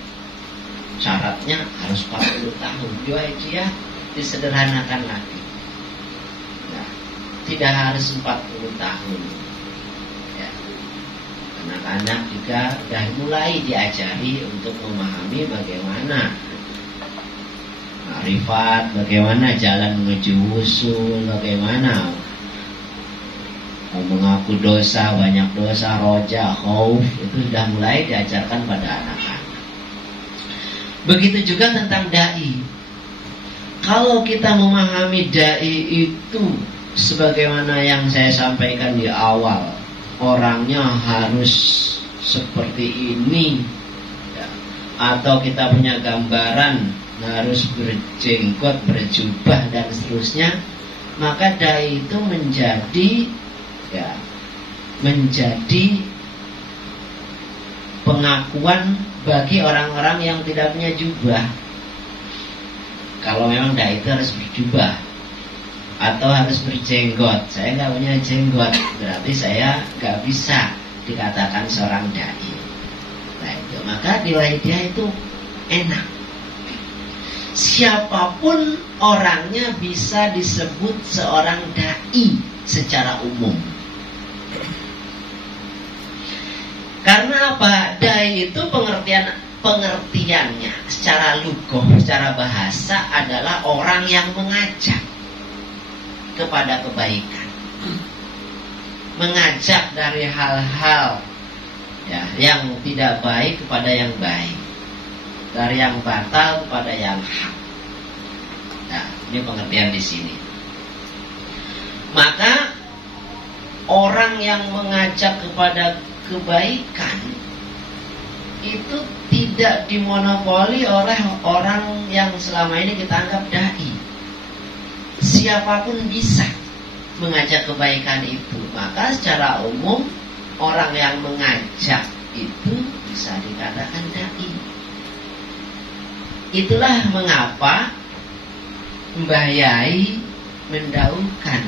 syaratnya harus 40 tahun. Di wahidiyah disederhanakan lagi. Nah, tidak harus 40 tahun. Ya. Anak-anak juga sudah mulai diajari untuk memahami bagaimana ma'rifat, bagaimana jalan menuju wusul, bagaimana mengaku dosa, banyak dosa, roja, khauf, itu sudah mulai diajarkan pada anak-anak. Begitu juga tentang dai. Kalau kita memahami dai itu sebagaimana yang saya sampaikan di awal, orangnya harus seperti ini, ya, atau kita punya gambaran harus berjenggot, berjubah dan seterusnya, maka dai itu menjadi pengakuan bagi orang-orang yang tidak punya jubah. Kalau memang dai itu harus berjubah atau harus berjenggot, saya nggak punya jenggot, berarti saya nggak bisa dikatakan seorang dai. Nah itu, maka di Wahidiyah itu enak, siapapun orangnya bisa disebut seorang dai secara umum. Karena apa? Dai itu pengertiannya secara lugoh, secara bahasa adalah orang yang mengajak kepada kebaikan, mengajak dari hal-hal yang tidak baik kepada yang baik, dari yang batal kepada yang hak. Nah, ini pengertian di sini. Maka orang yang mengajak kepada kebaikan itu tidak dimonopoli oleh orang yang selama ini kita anggap dai. Siapapun bisa mengajak kebaikan itu. Maka secara umum orang yang mengajak itu bisa dikatakan dai. Itulah mengapa Mbah Yai mendahulukan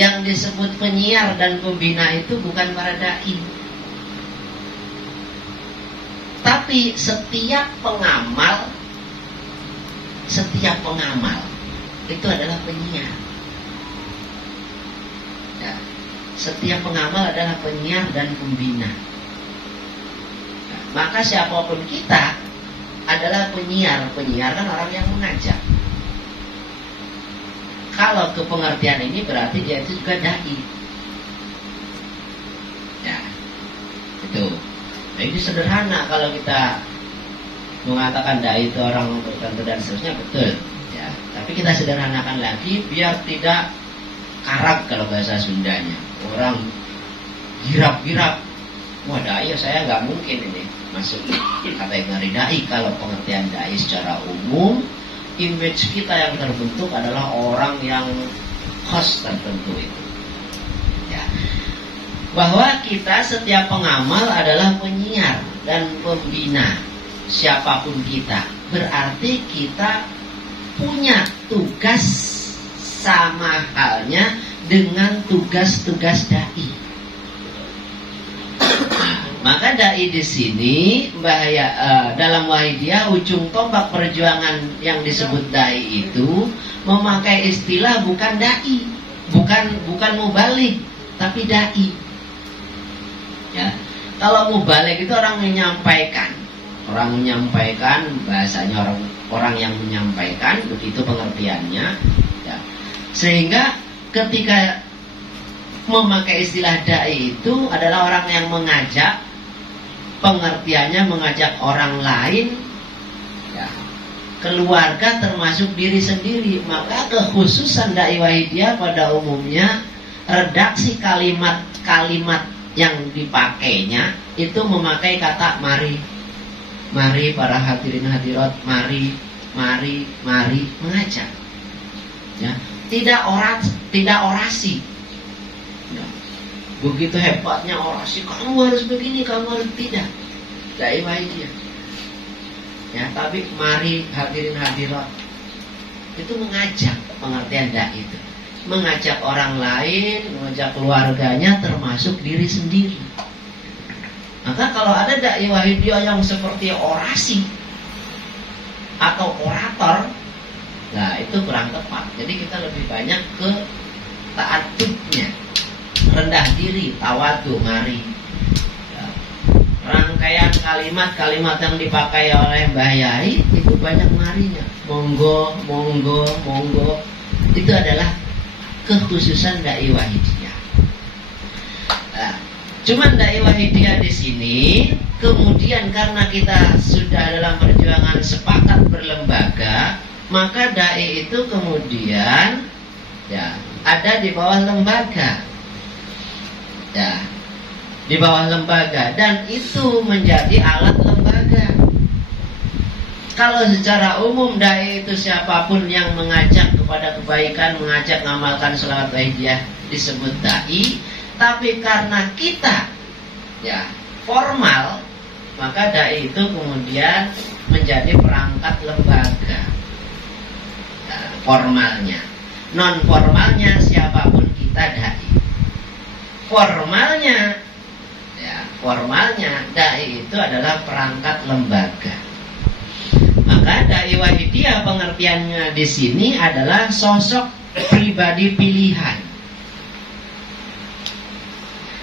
yang disebut penyiar dan pembina itu bukan para dai, tapi setiap pengamal itu adalah penyiar. Ya, setiap pengamal adalah penyiar dan pembina. Nah, maka siapapun kita adalah penyiar. Penyiar kan orang yang mengajak. Kalau ke pengertian ini berarti dia itu juga dai. Ya, itu. Nah, ini sederhana kalau kita mengatakan dai itu orang tertentu dan seterusnya, betul. Ya, tapi kita sederhanakan lagi biar tidak karak kalau bahasa Sundanya. Orang girap-girap, wah dai saya nggak mungkin ini masuk kategori dai. Kalau pengertian dai secara umum, image kita yang terbentuk adalah orang yang khas tertentu itu. Ya. Bahwa kita setiap pengamal adalah penyiar dan pembina siapapun kita. Berarti kita punya tugas sama halnya dengan tugas-tugas dai. Maka dai di sini dalam Wahidiyah ujung tombak perjuangan yang disebut dai itu memakai istilah bukan dai, bukan mubalik, tapi dai. Ya. Kalau mubalik itu orang menyampaikan bahasanya orang yang menyampaikan, begitu pengertiannya. Ya. Sehingga ketika memakai istilah dai itu adalah orang yang mengajak, pengertiannya mengajak orang lain, ya, keluarga termasuk diri sendiri. Maka kekhususan dai Wahidiyah pada umumnya redaksi kalimat-kalimat yang dipakainya itu memakai kata mari. Mari para hadirin hadirat, mari mengajak. Ya, tidak orasi. Ya. Begitu hebatnya orasi, kamu harus begini, kamu harus tidak. Dai Wahidiyah. Ya, tapi mari hadirin hadirat itu mengajak, pengertian dai itu. Mengajak orang lain, mengajak keluarganya termasuk diri sendiri. Maka kalau ada dai Wahidiyah yang seperti orasi atau orator, nah itu kurang tepat. Jadi kita lebih banyak ke ta'addubnya, rendah diri, tawadu, mari. Ya. Rangkaian kalimat-kalimat yang dipakai oleh Mbah Yai itu banyak marinya. Monggo, monggo, monggo. Itu adalah kekhususan dai Wahidiyah. Nah, cuman dai Wahidiyah di sini kemudian karena kita sudah dalam perjuangan sepakat berlembaga, maka dai itu kemudian ya ada di bawah lembaga. Ya, di bawah lembaga, dan itu menjadi alat lembaga. Kalau secara umum dai itu siapapun yang mengajak kepada kebaikan, mengajak mengamalkan sholawat wahidiyah disebut dai. Tapi karena kita ya formal, maka dai itu kemudian menjadi perangkat lembaga. Nah, formalnya, non formalnya siapapun kita dai. Formalnya dai itu adalah perangkat lembaga. Maka dai wahidiyah pengertiannya di sini adalah sosok pribadi pilihan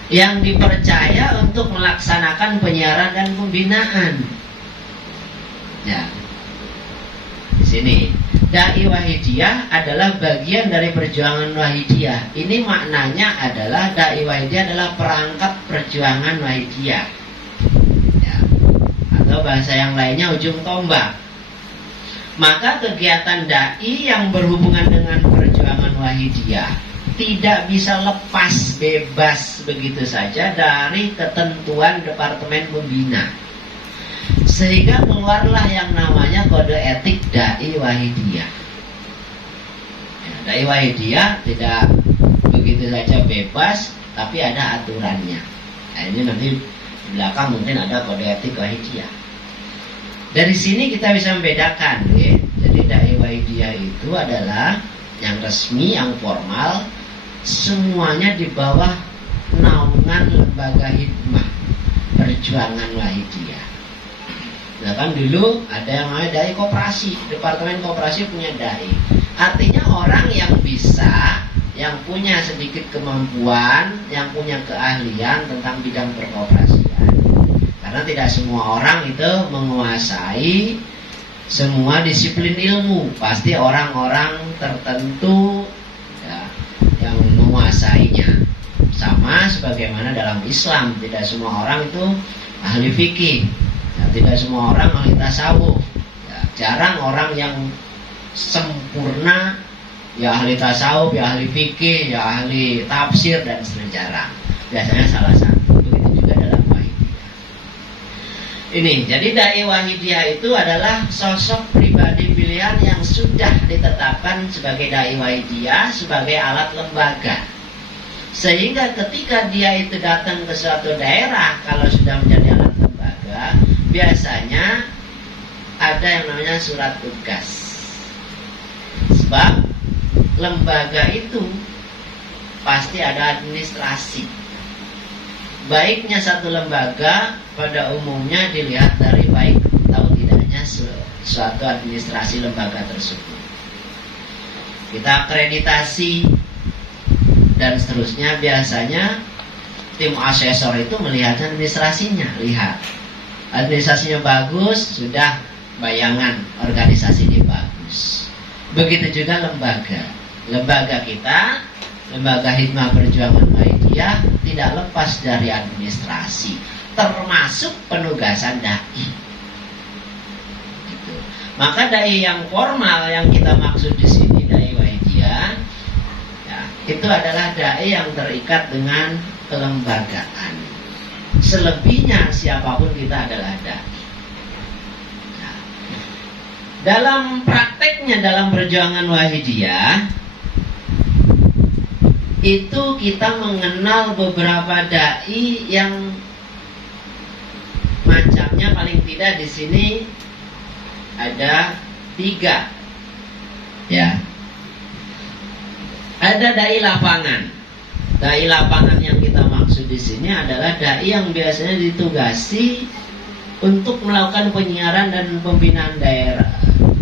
yang dipercaya untuk melaksanakan penyiaran dan pembinaan. Ya, di sini dai wahidiyah adalah bagian dari perjuangan wahidiyah. Ini maknanya adalah dai wahidiyah adalah perangkat perjuangan wahidiyah. Ya, atau bahasa yang lainnya ujung tombak. Maka kegiatan dai yang berhubungan dengan perjuangan wahidiyah tidak bisa lepas bebas begitu saja dari ketentuan Departemen Pembina. Sehingga keluarlah yang namanya kode etik dai wahidiyah. Ya, dai wahidiyah tidak begitu saja bebas, tapi ada aturannya. Nah, ini nanti di belakang mungkin ada kode etik wahidiyah. Dari sini kita bisa membedakan, ya. Jadi dai wahidiyah itu adalah yang resmi, yang formal, semuanya di bawah naungan lembaga hikmah perjuangan wahidiyah. Nah kan dulu ada yang namanya dai koperasi, Departemen Koperasi punya dai. Artinya orang yang bisa, yang punya sedikit kemampuan, yang punya keahlian tentang bidang perkoperasian. Karena tidak semua orang itu menguasai semua disiplin ilmu. Pasti orang-orang tertentu ya, yang menguasainya. Sama sebagaimana dalam Islam, tidak semua orang itu ahli fikih ya, tidak semua orang ahli tasawuf ya, jarang orang yang sempurna ya ahli tasawuf, ya ahli fikih, ya ahli tafsir dan sejarah. Biasanya salah satu. Begitu juga dalam ini, jadi dai wahidiyah itu adalah sosok pribadi pilihan yang sudah ditetapkan sebagai dai wahidiyah sebagai alat lembaga. Sehingga ketika dia itu datang ke suatu daerah, kalau sudah menjadi alat lembaga, biasanya ada yang namanya surat tugas. Sebab lembaga itu pasti ada administrasi. Baiknya satu lembaga pada umumnya dilihat dari baik atau tidaknya suatu administrasi lembaga tersebut. Kita akreditasi dan seterusnya, biasanya tim asesor itu melihat administrasinya. Lihat administrasinya bagus, sudah bayangan organisasi ini bagus. Begitu juga lembaga kita, lembaga hikmah perjuangan wahidiyah, tidak lepas dari administrasi, termasuk penugasan dai. Gitu. Maka dai yang formal yang kita maksud di sini dai wahidiyah, ya, itu adalah dai yang terikat dengan kelembagaan. Selebihnya siapapun kita adalah dai. Nah, dalam prakteknya dalam perjuangan wahidiyah itu kita mengenal beberapa dai yang macamnya paling tidak di sini ada 3, ya. Ada dai lapangan. Dai lapangan yang kita maksud di sini adalah dai yang biasanya ditugasi untuk melakukan penyiaran dan pembinaan daerah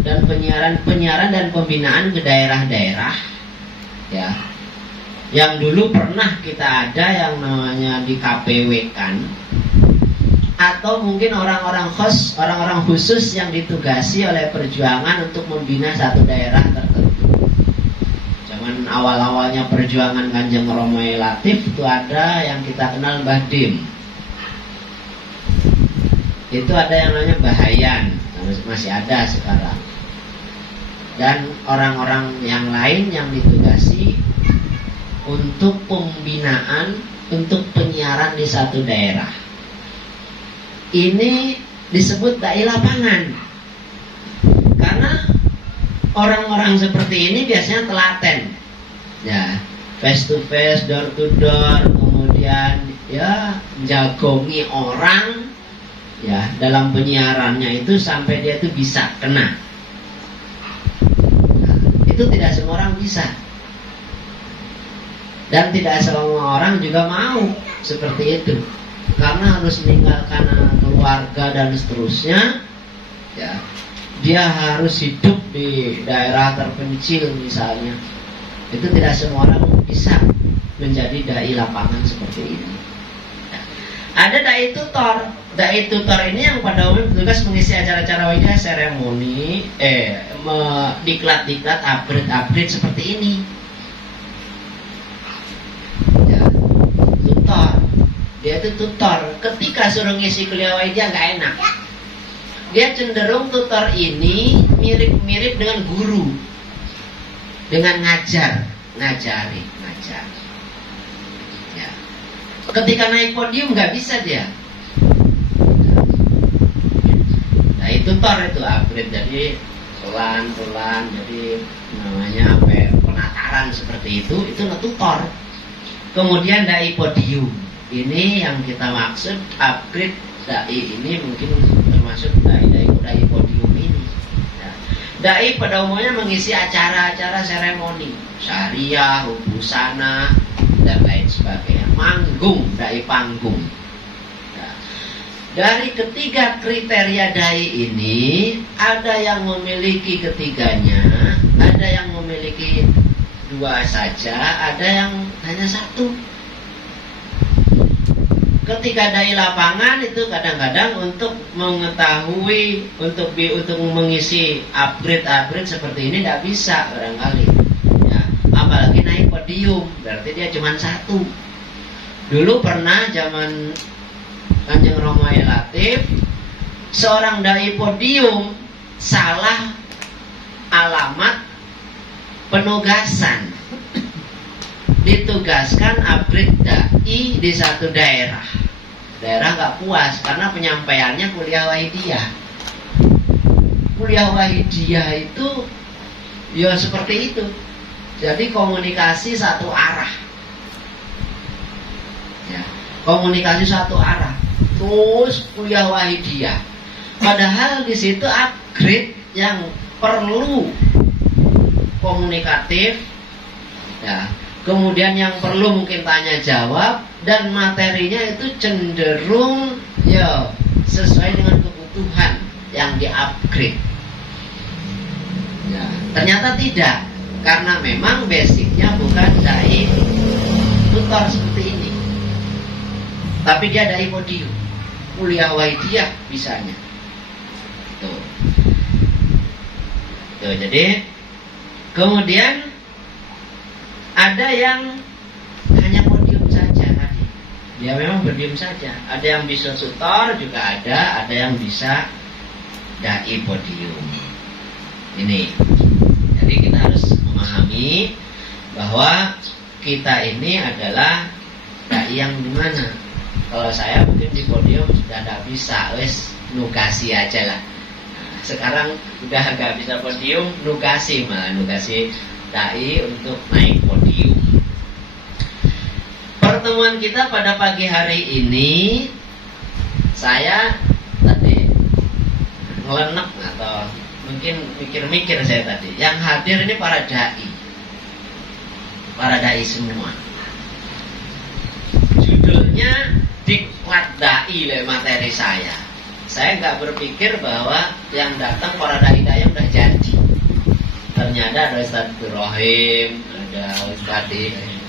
dan penyiaran dan pembinaan ke daerah-daerah, ya. Yang dulu pernah kita ada yang namanya di KPW kan, atau mungkin orang-orang khusus yang ditugasi oleh perjuangan untuk membina satu daerah tertentu. Zaman awal-awalnya perjuangan Kanjeng Romo Latif itu ada yang kita kenal Mbah Dim. Itu ada yang namanya Bahayan, masih ada sekarang. Dan orang-orang yang lain yang ditugasi untuk pembinaan, untuk penyiaran di satu daerah. Ini disebut dai lapangan. Karena orang-orang seperti ini biasanya telaten, ya, face to face, door to door, kemudian ya jagongi orang, ya, dalam penyiarannya itu sampai dia itu bisa kena. Nah, itu tidak semua orang bisa, dan tidak semua orang juga mau seperti itu, karena harus meninggalkan keluarga dan seterusnya, ya. Dia harus hidup di daerah terpencil misalnya. Itu tidak semua orang bisa menjadi dai lapangan seperti ini. Ada dai tutor. Dai tutor ini yang pada umumnya bertugas mengisi acara-acara wajah, seremoni, diklat-diklat, upgrade seperti ini. Ya, tutor. Dia itu tutor. Ketika suruh ngisi kuliah wajah nggak enak. Dia cenderung tutor ini mirip-mirip dengan guru, dengan ngajar. Ya. Ketika naik podium nggak bisa dia. Nah itu tutor itu upgrade, jadi pelan-pelan, jadi namanya penataran seperti itu tutor. Kemudian dai podium, ini yang kita maksud upgrade. Dai ini mungkin termasuk dai podium ini. Ya. Dai pada umumnya mengisi acara-acara seremoni, syariah, hubusana, dan lain sebagainya. Manggung, dai panggung. Ya. Dari ketiga kriteria dai ini, ada yang memiliki ketiganya, ada yang memiliki dua saja, ada yang hanya satu. Ketika dai lapangan itu kadang-kadang untuk mengetahui, untuk mengisi upgrade seperti ini tidak bisa barangkali. Ya, apalagi naik podium, berarti dia cuma satu. Dulu pernah zaman Kanjeng Romo Latif, seorang dai podium salah alamat penugasan. Ditugaskan upgrade dai di satu daerah nggak puas karena penyampaiannya kuliah wahidiyah. Kuliah wahidiyah itu ya seperti itu, jadi komunikasi satu arah, ya, komunikasi satu arah terus kuliah wahidiyah, padahal di situ upgrade yang perlu komunikatif, ya. Kemudian yang perlu mungkin tanya jawab, dan materinya itu cenderung ya sesuai dengan kebutuhan yang di-upgrade. Ya, ternyata tidak, karena memang basicnya bukan dai tutor seperti ini, tapi dia dai podium, kuliah wahidiyah bisanya. Tuh, jadi kemudian ada yang hanya podium saja tadi. Dia memang berdiam saja. Ada yang bisa tutor juga ada yang bisa dai podium. Ini. Jadi kita harus memahami bahwa kita ini adalah dai yang dimana. Kalau saya mungkin di podium sudah tidak bisa, wes nugasi aja lah. Nah, sekarang udah nggak bisa podium, nugasi dai untuk naik podium. Pertemuan kita pada pagi hari ini, saya tadi ngelenek atau mungkin mikir-mikir saya tadi. Yang hadir ini para dai semua. Judulnya diklat dai le materi saya. Saya nggak berpikir bahwa yang datang para dai yang udah jadi. Ternyata ada Ustaz Ibrahim, ada Ustaz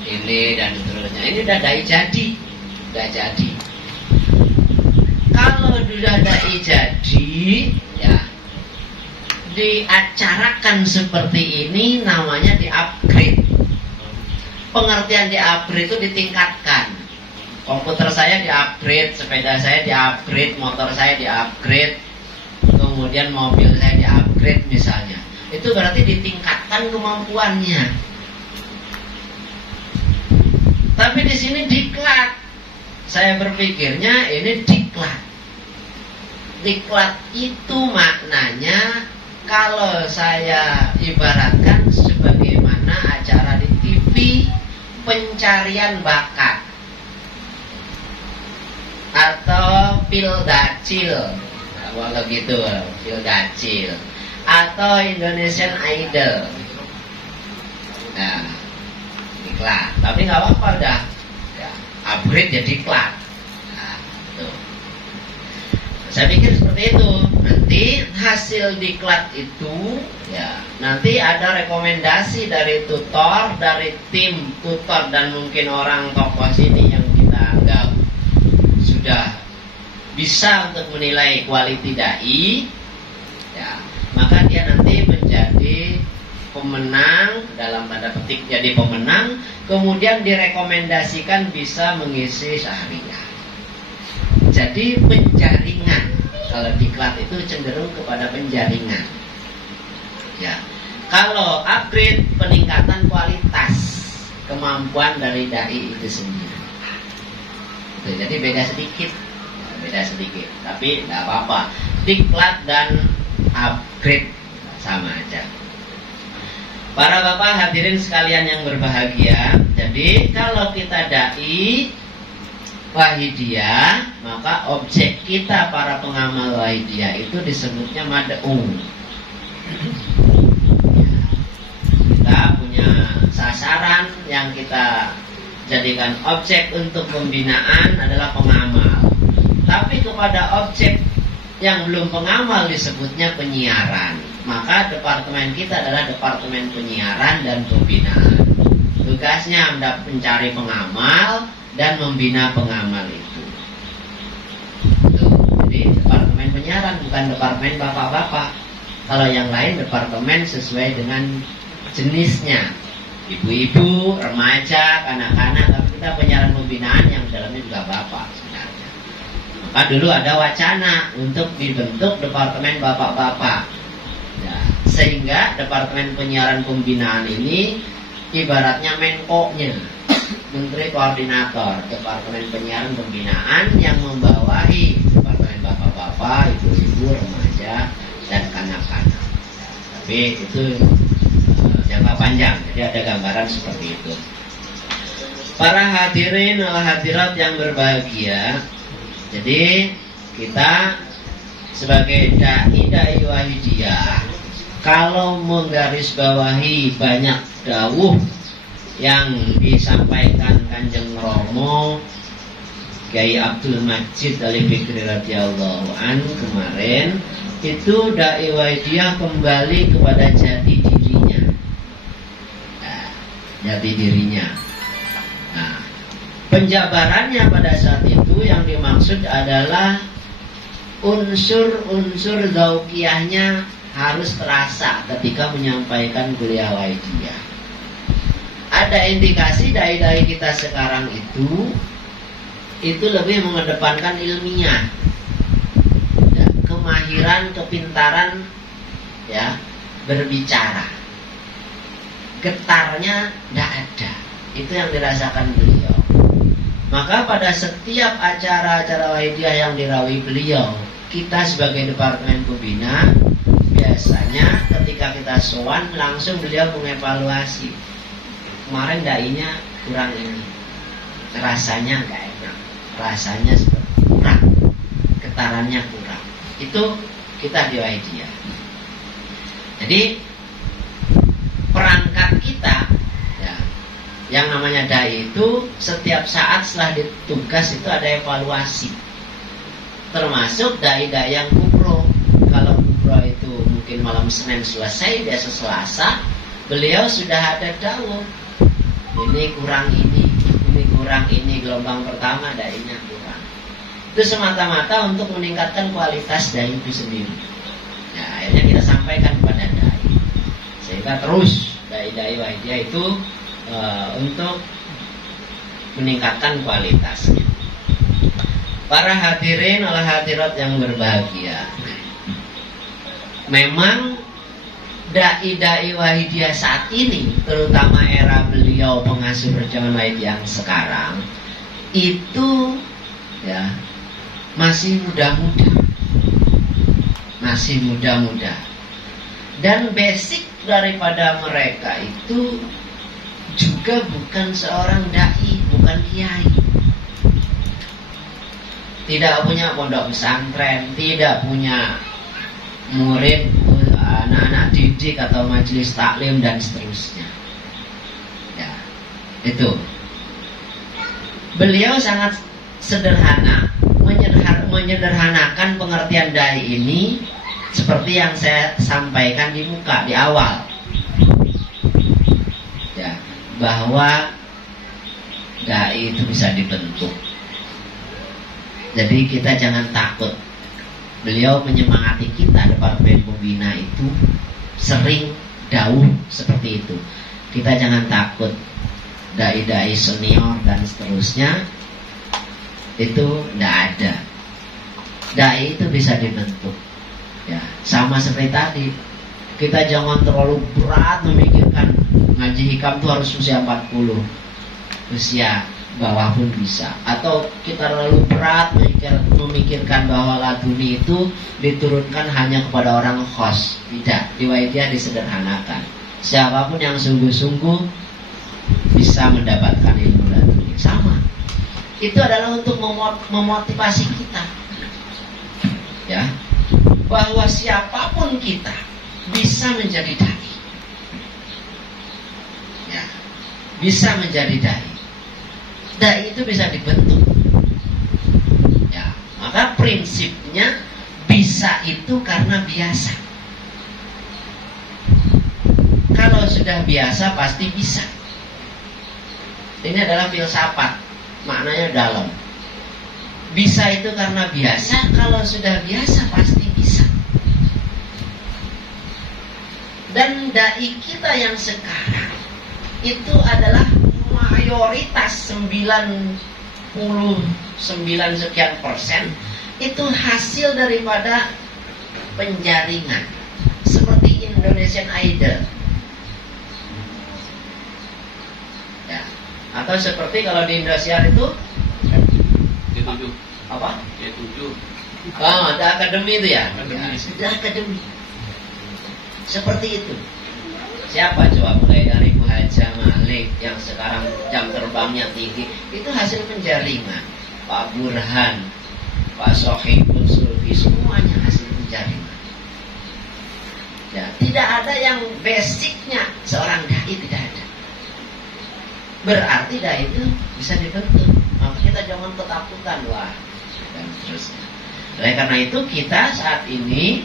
ini dan seterusnya. Ini udah dai jadi, Kalau sudah dai jadi, ya diacarakan seperti ini namanya di-upgrade. Pengertian di-upgrade itu ditingkatkan. Komputer saya di-upgrade, sepeda saya di-upgrade, motor saya di-upgrade, kemudian mobil saya di-upgrade misalnya. Itu berarti ditingkatkan kemampuannya. Tapi di sini diklat. Saya berpikirnya ini diklat. Diklat itu maknanya kalau saya ibaratkan sebagaimana acara di TV pencarian bakat atau pildacil, kalau gitu, pildacil atau Indonesian Idol. Nah, iklan, tapi nggak apa-apa dah, ya, upgrade jadi iklan. Nah, tuh. Saya pikir seperti itu. Nanti hasil diklat itu, ya, nanti ada rekomendasi dari tutor, dari tim tutor dan mungkin orang tokoh sini yang kita anggap sudah bisa untuk menilai quality dai, ya, maka dia nanti menjadi pemenang, dalam tanda petik jadi pemenang, kemudian direkomendasikan bisa mengisi syahriah. Jadi penjaringan, kalau diklat itu cenderung kepada penjaringan, ya. Kalau upgrade, peningkatan kualitas kemampuan dari dai itu sendiri. Jadi beda sedikit, tapi tidak apa-apa. Diklat dan upgrade sama aja. Para bapak hadirin sekalian yang berbahagia, jadi kalau kita dai Wahidiyah, maka objek kita para pengamal Wahidiyah itu disebutnya mad'u. Kita punya sasaran yang kita jadikan objek untuk pembinaan adalah pengamal. Tapi kepada objek yang belum pengamal disebutnya penyiaran. Maka departemen kita adalah departemen penyiaran dan pembinaan. Tugasnya mencari pengamal dan membina pengamal itu. Tuh, jadi departemen penyiaran bukan departemen bapak-bapak. Kalau yang lain departemen sesuai dengan jenisnya. Ibu-ibu, remaja, anak-anak, tapi kita penyiaran pembinaan yang dalamnya juga bapak sebenarnya. Maka dulu ada wacana untuk dibentuk departemen bapak-bapak, ya, sehingga departemen penyiaran pembinaan ini ibaratnya menko-nya, menteri koordinator departemen penyiaran pembinaan yang membawahi departemen bapak-bapak, ibu-ibu, remaja, dan kanak-kanak. Ya, tapi itu jangka panjang, jadi ada gambaran seperti itu. Para hadirin wal hadirat yang berbahagia, jadi kita sebagai dai Wahidiyah, kalau menggarisbawahi banyak dawuh yang disampaikan Kanjeng Romo Kiai Abdul Majid Al-Fikri radhiyallahu an kemarin, itu dai Wahidiyah kembali kepada jati dirinya. Jati dirinya. Nah, penjabarannya pada saat itu yang dimaksud adalah unsur-unsur zauqiyahnya harus terasa ketika menyampaikan kuliah Wahidiyah. Ada indikasi dai-dai kita sekarang itu lebih mengedepankan ilmiah, ya, kemahiran, kepintaran, ya, berbicara. Getarnya tidak ada. Itu yang dirasakan beliau. Maka pada setiap acara-acara Wahidiyah yang dirawi beliau, kita sebagai departemen pembina biasanya ketika kita sowan langsung beliau mengevaluasi. Kemarin dainya kurang ini, rasanya nggak enak, rasanya kurang, getarannya kurang. Itu kita di Wahidiyah. Jadi perangkat kita, ya, yang namanya dai itu setiap saat setelah ditugas itu ada evaluasi, termasuk dai-dai yang kubro. Kalau kubro itu mungkin malam Senin selesai, biasa Selasa beliau sudah ada dawuh, ini kurang ini kurang ini, gelombang pertama dainya kurang. Itu semata-mata untuk meningkatkan kualitas dai itu sendiri. Ya, akhirnya kita sampaikan kepada dai, sehingga terus dai-dai Wahidiyah itu untuk meningkatkan kualitasnya. Para hadirin wal hadirat yang berbahagia, memang dai-dai Wahidiyah saat ini, terutama era beliau pengasuh perjuangan Wahidiyah yang sekarang, itu ya masih muda-muda. Dan basic daripada mereka itu juga bukan seorang dai, bukan kiai. Tidak punya pondok pesantren, tidak punya murid, anak-anak didik atau majelis taklim dan seterusnya. Ya, itu. Beliau sangat sederhana, menyederhanakan pengertian dai ini seperti yang saya sampaikan di muka di awal. Ya, bahwa dai itu bisa dibentuk. Jadi kita jangan takut. Beliau menyemangati kita, Departemen Pembina itu sering dawuh seperti itu. Kita jangan takut. Dai-dai senior dan seterusnya itu tidak ada. Dai itu bisa dibentuk. Ya, sama seperti tadi. Kita jangan terlalu berat memikirkan ngaji hikam itu harus usia 40. Usia bawah pun bisa. Atau kita terlalu berat memikirkan bahwa laduni itu diturunkan hanya kepada orang khos. Tidak, di Waidiyah disederhanakan. Siapapun yang sungguh-sungguh bisa mendapatkan ilmu laduni. Sama. Itu adalah untuk memotivasi kita. Ya. Bahwa siapapun kita bisa menjadi dai. Ya. Bisa menjadi dai. Dai itu bisa dibentuk. Ya, maka prinsipnya bisa itu karena biasa. Kalau sudah biasa pasti bisa. Ini adalah filsafat, maknanya dalam. Bisa itu karena biasa, kalau sudah biasa pasti bisa. Dan dai kita yang sekarang itu adalah mayoritas 99 sekian persen itu hasil daripada penjaringan seperti Indonesian Idol ya. Atau seperti kalau di Indosiar itu D7 apa? D7 ada akademi itu ya? Akademi. Sudah akademi seperti itu. Siapa coba mulai dari Bu Haja Malik yang sekarang jam terbangnya tinggi, itu hasil penjaringan. Pak Burhan, Pak Sohibul Sulfi, semuanya hasil penjaringan. Ya, tidak ada yang basicnya seorang dai, tidak ada. Berarti dai itu bisa dibentuk. Maka kita jangan ketakutan, wah, dan seterusnya. Oleh karena itu kita saat ini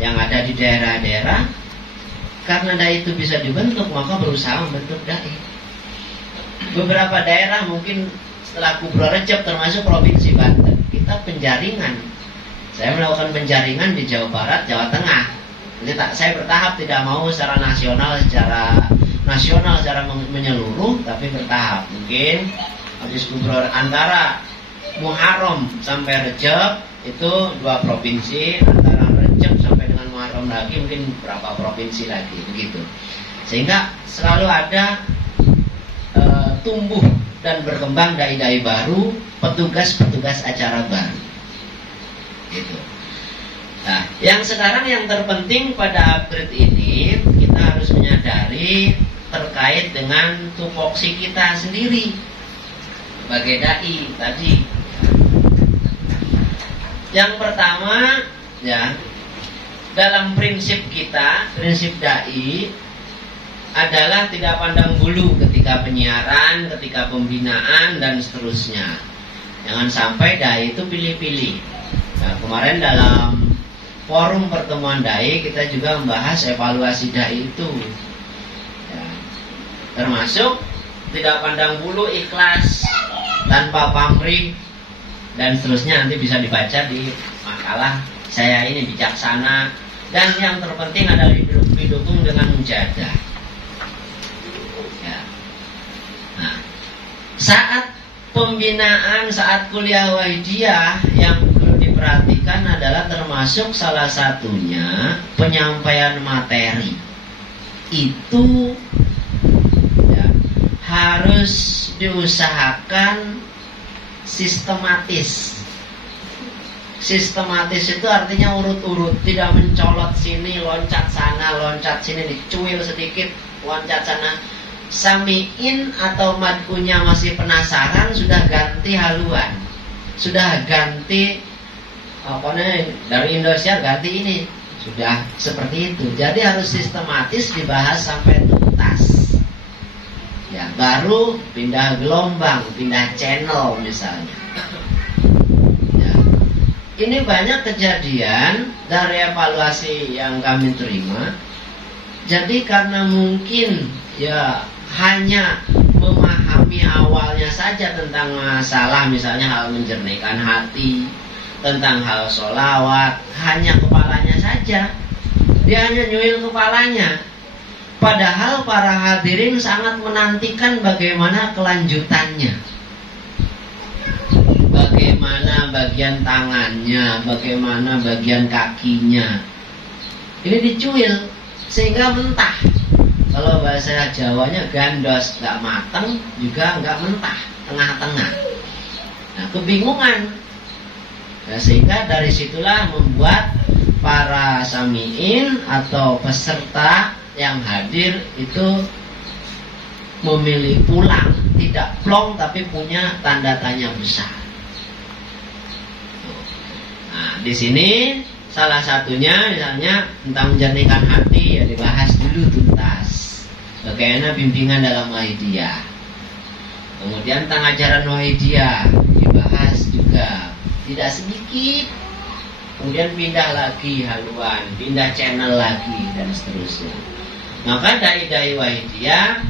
yang ada di daerah-daerah, karena dai itu bisa dibentuk, maka berusaha membentuk dai. Beberapa daerah mungkin setelah Kubro Recep termasuk Provinsi Banten, kita penjaringan. Saya melakukan penjaringan di Jawa Barat, Jawa Tengah. Jadi saya bertahap, tidak mau secara nasional secara menyeluruh, tapi bertahap. Mungkin habis Kubro antara Muharram sampai Recep itu 2 provinsi, antara Recep sampai dengan Muharram lagi mungkin berapa provinsi lagi, begitu. Sehingga selalu ada tumbuh dan berkembang dai-dai baru, petugas-petugas acara baru. Gitu. Nah, yang sekarang yang terpenting pada upgrade ini, kita harus menyadari terkait dengan tupoksi kita sendiri sebagai dai tadi. Yang pertama, ya, dalam prinsip kita, prinsip dai adalah tidak pandang bulu ketika penyiaran, ketika pembinaan dan seterusnya. Jangan sampai dai itu pilih-pilih. Nah, kemarin dalam forum pertemuan dai kita juga membahas evaluasi dai itu. Ya, termasuk tidak pandang bulu, ikhlas, tanpa pamrih dan seterusnya. Nanti bisa dibaca di makalah saya ini, bijaksana, dan yang terpenting adalah didukung dengan mujahadah. Ya. Nah, saat pembinaan, saat kuliah Waidiyah, yang perlu diperhatikan adalah termasuk salah satunya penyampaian materi itu ya, harus diusahakan sistematis. Sistematis itu artinya urut-urut, tidak mencolot sini, loncat sana, loncat sini, dicuil sedikit, loncat sana. Sami'in atau mad'unya masih penasaran, sudah ganti haluan, sudah ganti apa nih, dari Indonesia ganti ini, sudah seperti itu. Jadi harus sistematis dibahas sampai tuntas. Ya, baru pindah gelombang, pindah channel misalnya. Ya. Ini banyak kejadian dari evaluasi yang kami terima. Jadi karena mungkin ya hanya memahami awalnya saja tentang masalah, misalnya hal menjernihkan hati, tentang hal sholawat, hanya kepalanya saja, dia hanya nyuil kepalanya. Padahal para hadirin sangat menantikan bagaimana kelanjutannya, bagaimana bagian tangannya, bagaimana bagian kakinya. Ini dicuil sehingga mentah. Kalau bahasa Jawanya gandos, nggak mateng juga nggak mentah, tengah-tengah. Nah, kebingungan. Nah, sehingga dari situlah membuat para sami'in atau peserta yang hadir itu memilih pulang, tidak plong tapi punya tanda tanya besar. Nah, di sini salah satunya misalnya tentang menjernihkan hati ya dibahas dulu tuntas. Bagaimana bimbingan dalam wahidiyah. Kemudian tentang ajaran wahidiyah dibahas juga, tidak sedikit. Kemudian pindah lagi haluan, pindah channel lagi dan seterusnya. Maka dai-dai wahidiyah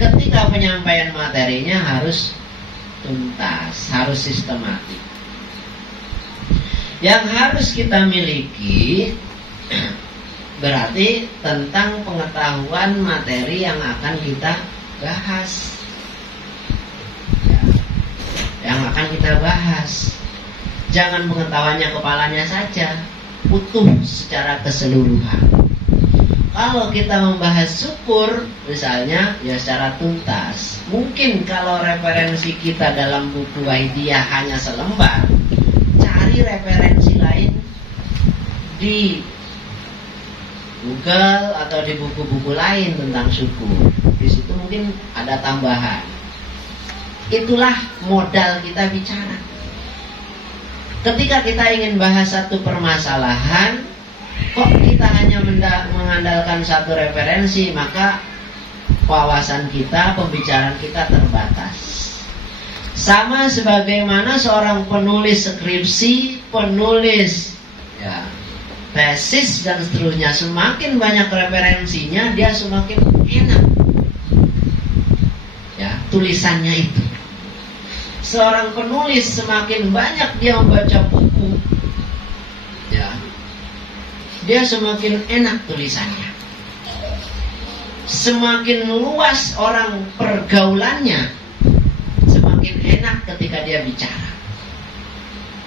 ketika penyampaian materinya harus tuntas, harus sistematik. Yang harus kita miliki berarti tentang pengetahuan materi yang akan kita bahas, ya, yang akan kita bahas. Jangan pengetahuannya kepalanya saja, utuh secara keseluruhan. Kalau kita membahas syukur misalnya, ya secara tuntas. Mungkin kalau referensi kita dalam buku wahidiyah hanya selembar, cari referensi lain di Google atau di buku-buku lain tentang syukur. Di situ mungkin ada tambahan. Itulah modal kita bicara. Ketika kita ingin bahas satu permasalahan, kok kita hanya mengandalkan satu referensi, maka wawasan kita, pembicaraan kita terbatas. Sama sebagaimana seorang penulis skripsi, penulis ya, tesis dan seterusnya, semakin banyak referensinya, dia semakin enak ya tulisannya itu. Seorang penulis semakin banyak dia membaca buku, ya, dia semakin enak tulisannya. Semakin luas orang pergaulannya, semakin enak ketika dia bicara.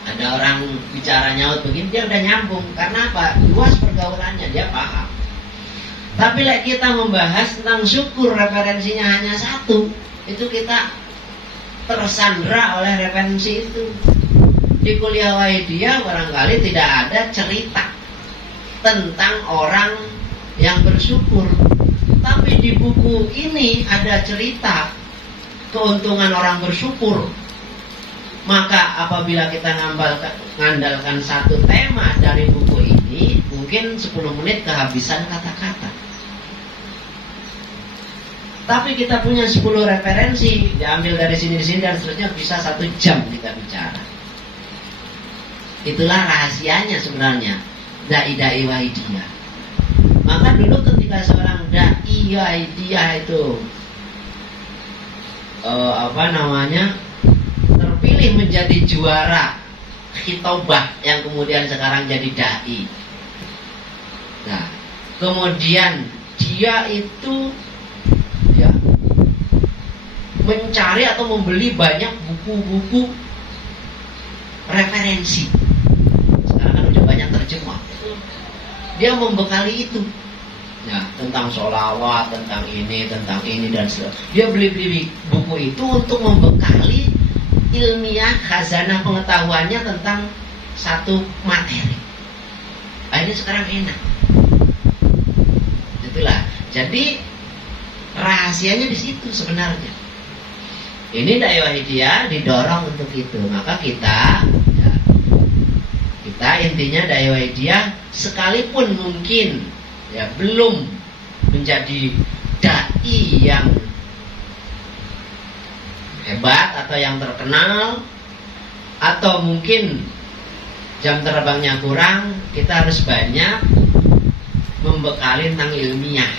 Ada orang bicara nyaut begini, dia udah nyambung. Karena apa? Luas pergaulannya, dia paham. Tapi kita membahas tentang syukur, referensinya hanya satu, itu kita tersandra oleh referensi itu. Di kuliah wahidiyah barangkali tidak ada cerita tentang orang yang bersyukur, tapi di buku ini ada cerita keuntungan orang bersyukur. Maka apabila kita mengandalkan satu tema dari buku ini, mungkin 10 menit kehabisan kata-kata. Tapi kita punya 10 referensi, diambil dari sini dan seterusnya, bisa 1 jam kita bicara. Itulah rahasianya sebenarnya dai-dai wahidiyah. Maka dulu ketika seorang dai wahidiyah itu terpilih menjadi juara khitobah yang kemudian sekarang jadi dai. Nah, kemudian dia itu ya mencari atau membeli banyak buku-buku referensi. Sekarang kan udah banyak terjemah. Dia membekali itu, ya, tentang sholawat, tentang ini dan sebagainya. Dia beli buku itu untuk membekali ilmiah khazanah pengetahuannya tentang satu materi. Ini sekarang enak. Itulah. Jadi rahasianya di situ sebenarnya. Ini Dai Wahidiyah didorong untuk itu. Maka kita intinya Dai Wahidiyah sekalipun mungkin ya belum menjadi dai yang hebat atau yang terkenal, atau mungkin jam terbangnya kurang, kita harus banyak membekali tentang ilmiah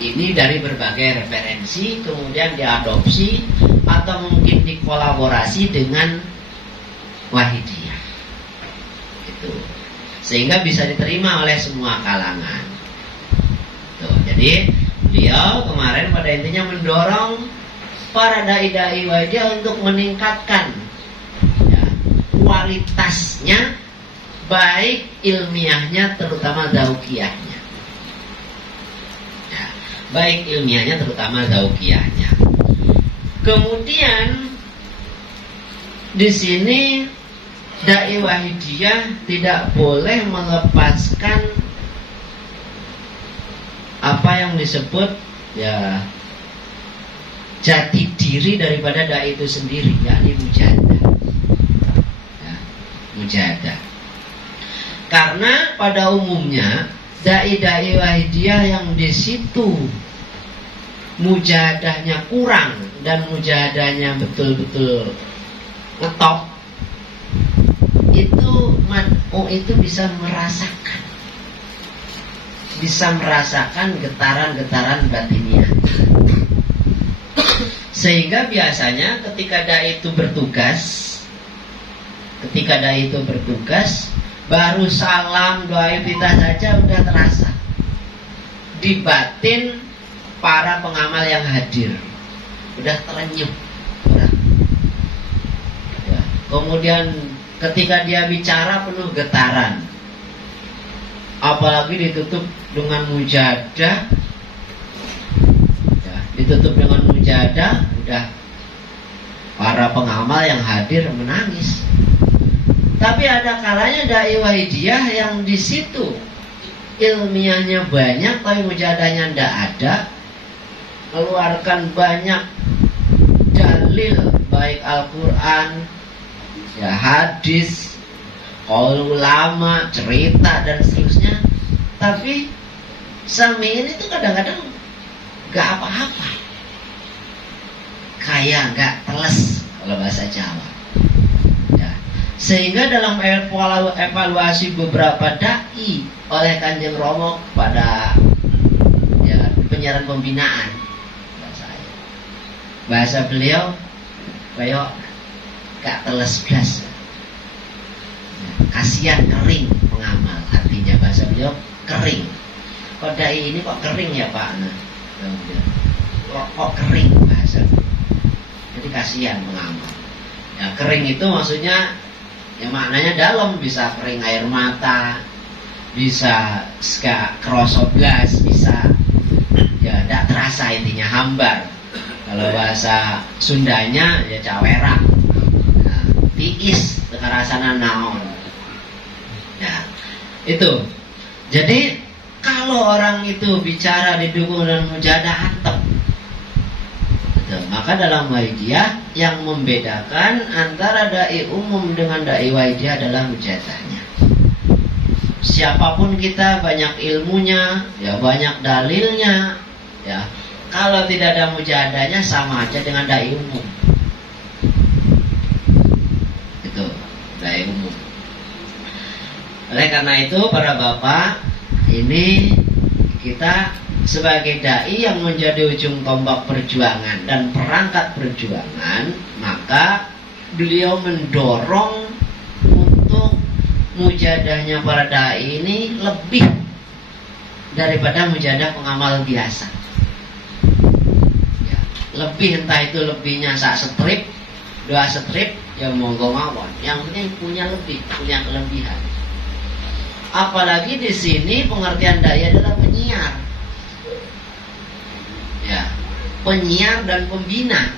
ini dari berbagai referensi, kemudian diadopsi atau mungkin dikolaborasi dengan Wahidiyah itu, sehingga bisa diterima oleh semua kalangan. Tuh, jadi beliau kemarin pada intinya mendorong para dai-dai Wahidiyah untuk meningkatkan ya, kualitasnya, baik ilmiahnya terutama dzauqiyahnya. Ya, baik ilmiahnya terutama dzauqiyahnya. Kemudian di sini dai Wahidiyah tidak boleh melepaskan apa yang disebut ya jati diri daripada dai itu sendiri, yakni mujahadah. Ya, mujahadah. Karena pada umumnya dai-dai Wahidiyah yang di situ mujahadahnya kurang dan mujahadahnya betul-betul ngetop, itu bisa merasakan getaran-getaran batiniah. Sehingga biasanya ketika dai itu bertugas, baru salam doa iftitah saja udah terasa di batin para pengamal yang hadir, udah terenyuh. Ya. Kemudian ketika dia bicara penuh getaran, apalagi ditutup dengan mujahadah. Ditutup dengan mujahadah, udah para pengamal yang hadir menangis. Tapi ada kalanya dai Wahidiyah yang di situ ilmiahnya banyak tapi mujahadahnya ndak ada, keluarkan banyak dalil baik Al-Quran, ya hadis, qaul ulama, cerita dan seterusnya. Tapi samiin itu kadang-kadang gak apa-apa, kayak gak teles kalau bahasa Jawa ya. Sehingga dalam evaluasi beberapa dai oleh Kanjeng Romo pada ya, penyiaran pembinaan, bahasa beliau kayak gak teles blas ya. Kasihan kering pengamal, artinya bahasa beliau kering. Kok dai ini kok kering ya Pak? Kok kering bahasa, jadi kasihan pengamal ya. Kering itu maksudnya ya maknanya dalam, bisa kering air mata, bisa gak kerasa blas, bisa ya gak terasa, intinya hambar. Kalau bahasa Sundanya ya cawerak, nah, tiis terasana naon ya itu. Jadi kalau orang itu bicara didukung dengan mujahadah antep, maka dalam Wahidiyah yang membedakan antara dai umum dengan dai Wahidiyah adalah mujahadahnya. Siapapun kita, banyak ilmunya, ya banyak dalilnya, ya kalau tidak ada mujahadahnya sama aja dengan dai umum. Itu dai umum. Oleh karena itu para bapak, ini kita sebagai dai yang menjadi ujung tombak perjuangan dan perangkat perjuangan, maka beliau mendorong untuk mujahadahnya para dai ini lebih daripada mujahadah pengamal biasa ya, lebih, entah itu lebihnya sak strip, 2 strip, ya monggo mawon, yang penting punya lebih, punya kelebihan. Apalagi di sini pengertian dai adalah penyiar, ya, penyiar dan pembina,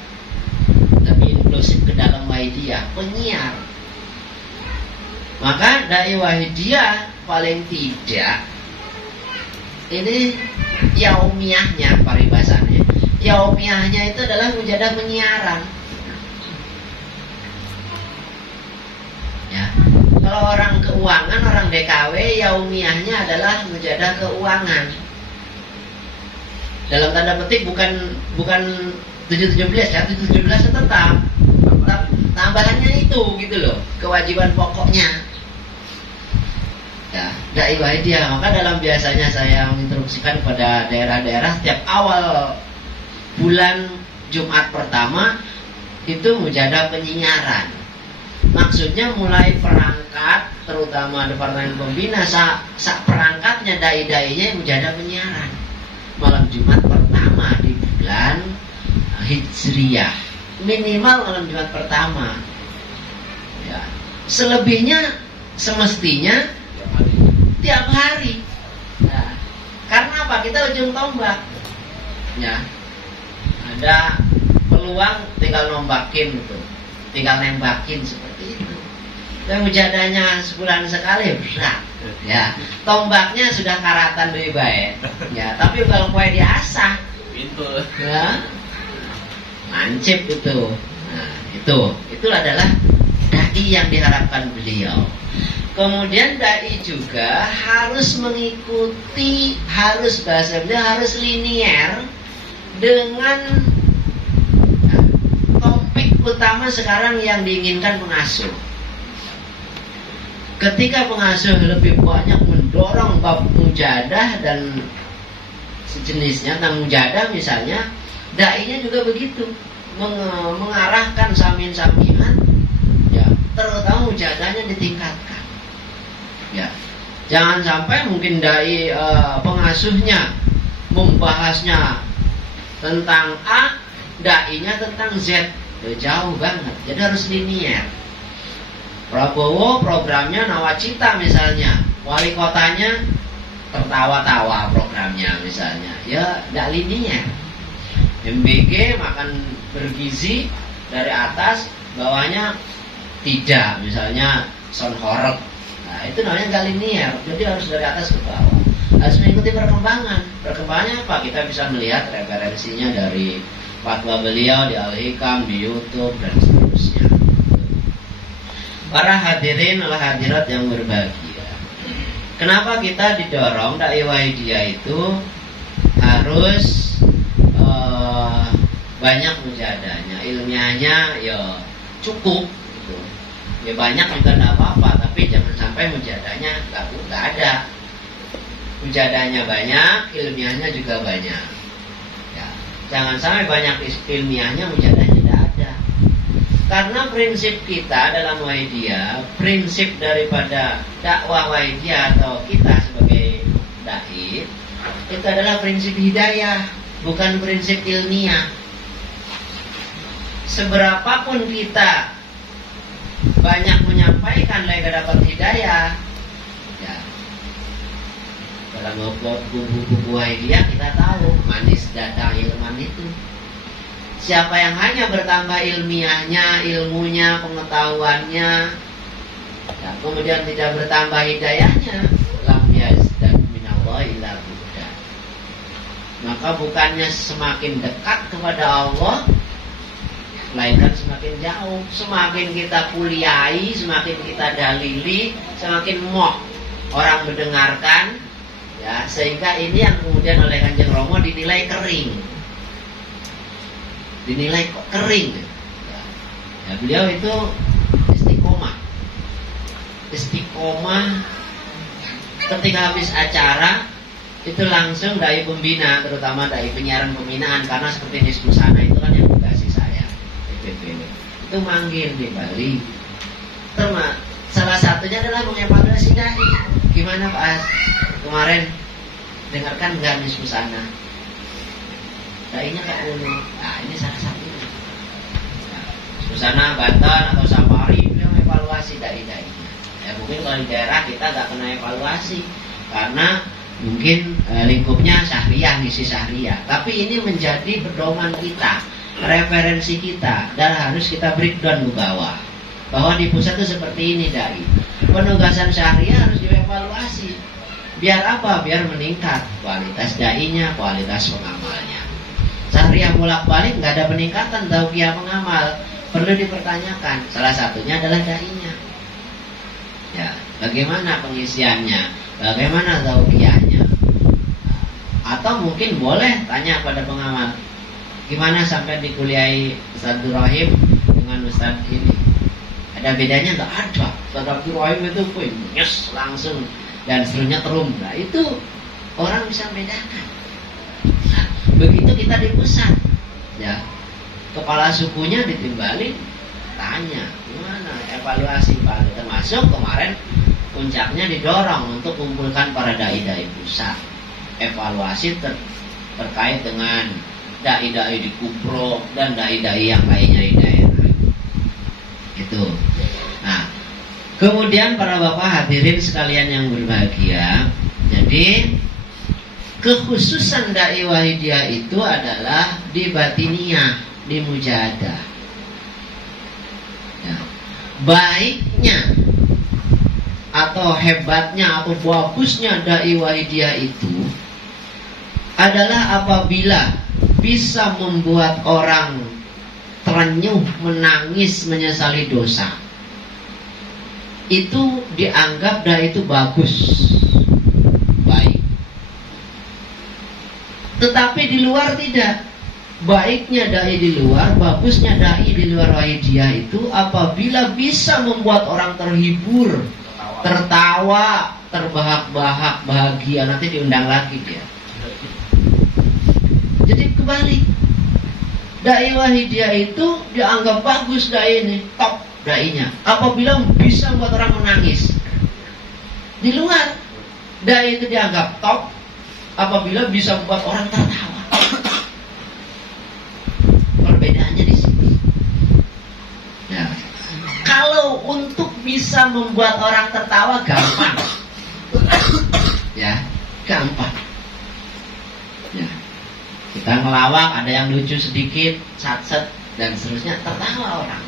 lebih inklusif ke dalam Wahidiyah, penyiar. Maka dai wahidiyah paling tidak ini yaumiyahnya, paribasannya yaumiyahnya itu adalah mujahadah penyiaran. Ya. Kalau orang keuangan, orang DKW, yaumiyahnya adalah mujahadah keuangan. Dalam tanda petik bukan 717 ya, 717 tetap tambahannya itu gitu loh, kewajiban pokoknya. Ya, dai wahidiyah. Maka dalam biasanya saya menginstruksikan pada daerah-daerah setiap awal bulan Jumat pertama itu mujahadah penyiaran. Maksudnya mulai perangkat, terutama Departemen Pembina, sak perangkatnya dai-dainya mujahadah penyiaran. Malam Jumat pertama di bulan Hijriyah, minimal malam Jumat pertama. Ya. Selebihnya semestinya tiap hari. Nah, karena apa? Kita ujung tombak. Ya. Ada peluang tinggal nombakin gitu. Tinggal nembakin seperti itu. Dan mujadahnya sebulan sekali berat. Ya. Tombaknya sudah karatan lebih baik. Ya, tapi kalau kue diasah, ya, mancip itu. Nah, itu adalah dai yang diharapkan beliau. Kemudian dai juga harus mengikuti, bahasa beliau harus linier dengan topik utama sekarang yang diinginkan pengasuh. Ketika pengasuh lebih banyak mendorong bab mujahadah dan sejenisnya, tentang mujahadah misalnya, dai-nya juga begitu, mengarahkan samin-samian, ya, terutama mujahadahnya ditingkatkan. Ya, jangan sampai mungkin dai pengasuhnya membahasnya tentang A, dai-nya tentang Z, jauh banget. Jadi harus linier. Prabowo programnya nawacita misalnya, wali kotanya tertawa-tawa programnya misalnya, ya tidak linier. MBG makan bergizi dari atas, bawahnya tidak, misalnya sound horror. Nah, itu namanya nggak linier. Jadi harus dari atas ke bawah. Harus mengikuti perkembangan. Perkembangannya apa? Kita bisa melihat referensinya dari fatwa beliau di Al-Hikam, di YouTube dan seterusnya. Para hadirin adalah hadirat yang berbahagia. Kenapa kita didorong dai wahidiyah itu harus banyak mujahadahnya, ilmiahnya ya cukup gitu. Ya banyak juga tidak apa-apa, tapi jangan sampai mujahadahnya nggak ada. Mujahadahnya banyak, ilmiahnya juga banyak. Ya, jangan sampai banyak ilmiahnya, mujahadahnya tidak ada. Karena prinsip kita dalam wahidiyah, prinsip daripada dakwah wahidiyah atau kita sebagai dai, itu adalah prinsip hidayah, bukan prinsip ilmiah. Seberapapun kita banyak menyampaikan lega dapat hidayah, ya, dalam buku-buku wahidiyah kita tahu manis dada ilman itu. Siapa yang hanya bertambah ilmiahnya, ilmunya, pengetahuannya, ya, kemudian tidak bertambah hidayahnya, lam yazdad minallahi illa bu'da. Maka bukannya semakin dekat kepada Allah, melainkan semakin jauh. Semakin kita kuliahi, semakin kita dalili, semakin moh orang mendengarkan, ya, sehingga ini yang kemudian oleh Kanjeng Romo dinilai kering. Dinilai kok kering. Ya, beliau itu istiqomah ketika habis acara itu langsung dai pembina, terutama dai penyiaran pembinaan, karena seperti di Susana itu kan yang dikasih saya itu manggil di Bali. Salah satunya adalah mengevaluasi dai. Gimana Pak As? Kemarin dengarkan nggak di Susana? Dainya Kak Ulu. Nah, ini salah satunya. Nah, Susana, Banten atau Safari beliau mengevaluasi dai-dainya. Ya mungkin kalau di daerah kita nggak kena evaluasi karena mungkin lingkupnya syahriah, misi syahriah. Tapi ini menjadi pedoman kita, referensi kita, dan harus kita breakdown ke bawah. bahwa di pusat itu seperti ini dai. Penugasan syariah harus dievaluasi. Biar apa? Biar meningkat kualitas dai-nya, kualitas pengamalnya. Syariah bolak-balik nggak ada peningkatan tauqiyah pengamal, perlu dipertanyakan. Salah satunya adalah dai-nya. Ya, bagaimana pengisiannya? Bagaimana tauqiyahnya? Atau mungkin boleh tanya pada pengamal, gimana sampai dikuliahi Ustaz Rahim dengan Ustaz ini? Ada bedanya? Nggak ada. Ustaz Abdul Rahim itu nyes langsung dan serunya terum. Nah, itu orang bisa bedakan. Nah, begitu kita di pusat, ya, kepala sukunya ditimbalin, tanya gimana evaluasi Pak. Termasuk kemarin puncaknya didorong untuk kumpulkan para dai-dai pusat, evaluasi terkait dengan dai-dai di Kupro dan dai-dai yang lainnya di daerah. Itu. Nah, kemudian para bapak hadirin sekalian yang berbahagia, jadi kekhususan dai Wahidiyah itu adalah di batiniyah, di mujahadah. Ya. Baiknya atau hebatnya atau bagusnya dai Wahidiyah itu adalah apabila bisa membuat orang terenyuh, menangis, menyesali dosa. Itu dianggap dai itu bagus, baik. Tetapi di luar tidak. Baiknya dai di luar, bagusnya dai di luar Wahidiyah itu apabila bisa membuat orang terhibur, tertawa, terbahak-bahak, bahagia, nanti diundang lagi dia. Jadi kebalik, dai Wahidiyah itu dianggap bagus dai ini, top dai-nya apabila bisa membuat orang menangis. Di luar, dai itu dianggap top apabila bisa membuat orang tertawa. Perbedaannya di sini. Ya. Kalau untuk bisa membuat orang tertawa gampang, ya, gampang. Ya. Kita ngelawak, ada yang lucu sedikit, satset dan seterusnya, tertawa orang.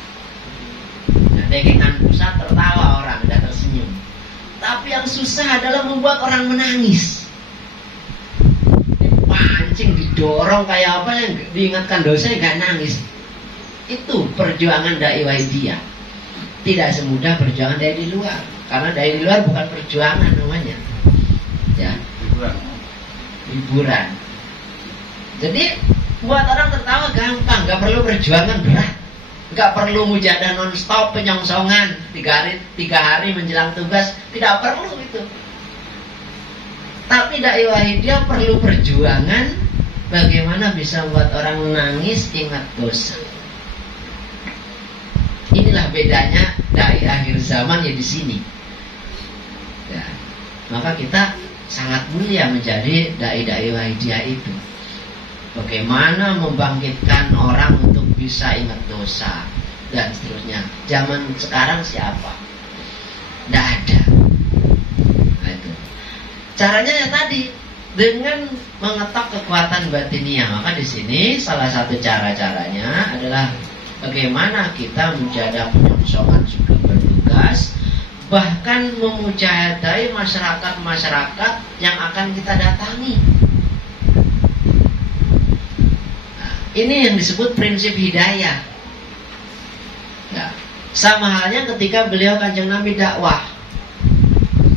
Nah, dekengan pusat tertawa orang, udah tersenyum. Tapi yang susah adalah membuat orang menangis. Dipancing, didorong kayak apa yang diingatkan dosanya gak nangis. Itu perjuangan dai Wahidiyah. Tidak semudah perjuangan dai di luar, karena dai di luar bukan perjuangan namanya, ya, hiburan. Jadi buat orang tertawa gampang, gak perlu perjuangan berat, gak perlu mujahadah non-stop, penyongsongan 3 hari menjelang tugas, tidak perlu itu. Tapi dai Wahidiyah perlu perjuangan bagaimana bisa membuat orang menangis, ingat dosa. Inilah bedanya dai akhir zaman ya di sini. Ya. Maka kita sangat mulia menjadi dai-dai Wahidiyah itu. Bagaimana membangkitkan orang untuk bisa ingat dosa dan seterusnya. Zaman sekarang siapa? Tidak ada. Nah, itu. Caranya ya tadi dengan mengetok kekuatan batiniyah. Maka di sini salah satu cara-caranya adalah bagaimana kita menjaga penyongsongan sudah bertugas, bahkan memujahadai masyarakat-masyarakat yang akan kita datangi. Nah, ini yang disebut prinsip hidayah. Ya. Sama halnya ketika beliau Kanjeng Nabi dakwah.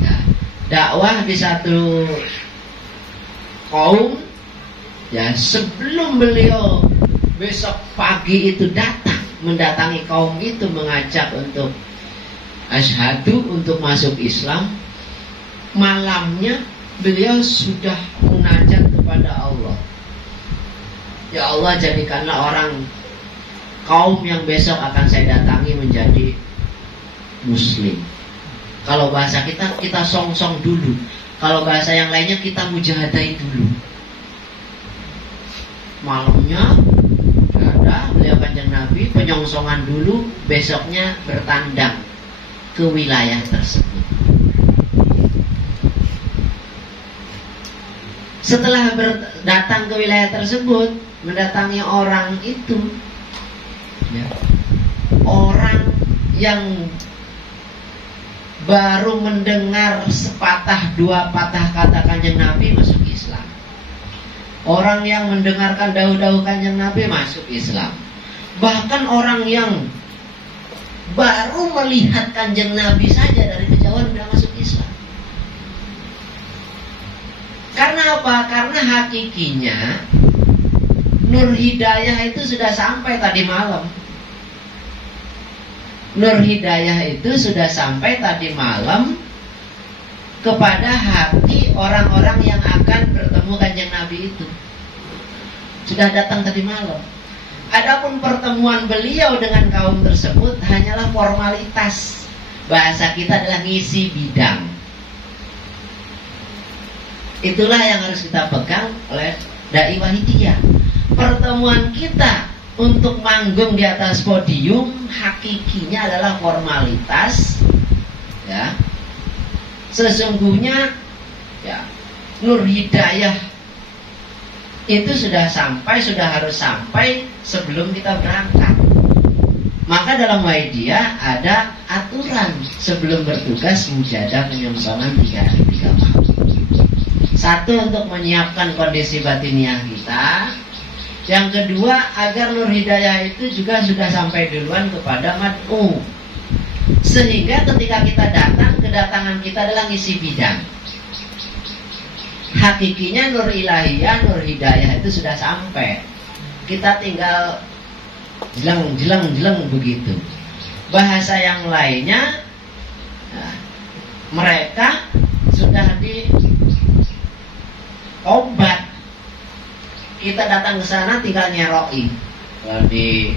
Ya. Dakwah di satu kaum, ya, sebelum beliau besok pagi itu datang mendatangi kaum itu, mengajak untuk asyhadu, untuk masuk Islam. Malamnya beliau sudah munajat kepada Allah. Ya Allah, jadikanlah orang kaum yang besok akan saya datangi menjadi muslim. Kalau bahasa kita song-song dulu. Kalau bahasa yang lainnya kita mujahadai dulu. Malamnya beliau Kanjeng Nabi penyongsongan dulu, besoknya bertandang ke wilayah tersebut. Setelah datang ke wilayah tersebut, mendatangi orang itu, ya, orang yang baru mendengar sepatah dua patah kata Kanjeng Nabi masuk Islam. Orang yang mendengarkan dahulu-dahulu Kanjeng Nabi masuk Islam. Bahkan orang yang baru melihat Kanjeng Nabi saja dari kejauhan sudah masuk Islam. Karena apa? Karena hakikinya Nur Hidayah itu sudah sampai tadi malam. Nur Hidayah itu sudah sampai tadi malam kepada hati orang-orang yang akan bertemu Kanjeng Nabi itu. Sudah datang tadi malam. Adapun pertemuan beliau dengan kaum tersebut hanyalah formalitas. Bahasa kita adalah ngisi bidang. Itulah yang harus kita pegang oleh dai Wahidiyah. Pertemuan kita untuk manggung di atas podium hakikinya adalah formalitas, ya. Sesungguhnya ya, Nur Hidayah itu sudah harus sampai sebelum kita berangkat. Maka dalam Wahidiyah ada aturan sebelum bertugas mujahadah penyempurnaan 3 hari 3 malam. Satu, untuk menyiapkan kondisi batiniah kita. Yang kedua, agar Nur Hidayah itu juga sudah sampai duluan kepada mad'u, sehingga ketika kita datang, kedatangan kita adalah ngisi bidang. Hakikinya Nur Ilahiyah, Nur Hidayah itu sudah sampai. Kita tinggal jeleng begitu. Bahasa yang lainnya, nah, mereka sudah di obat. Kita datang ke sana tinggal nyeroi. Kalau di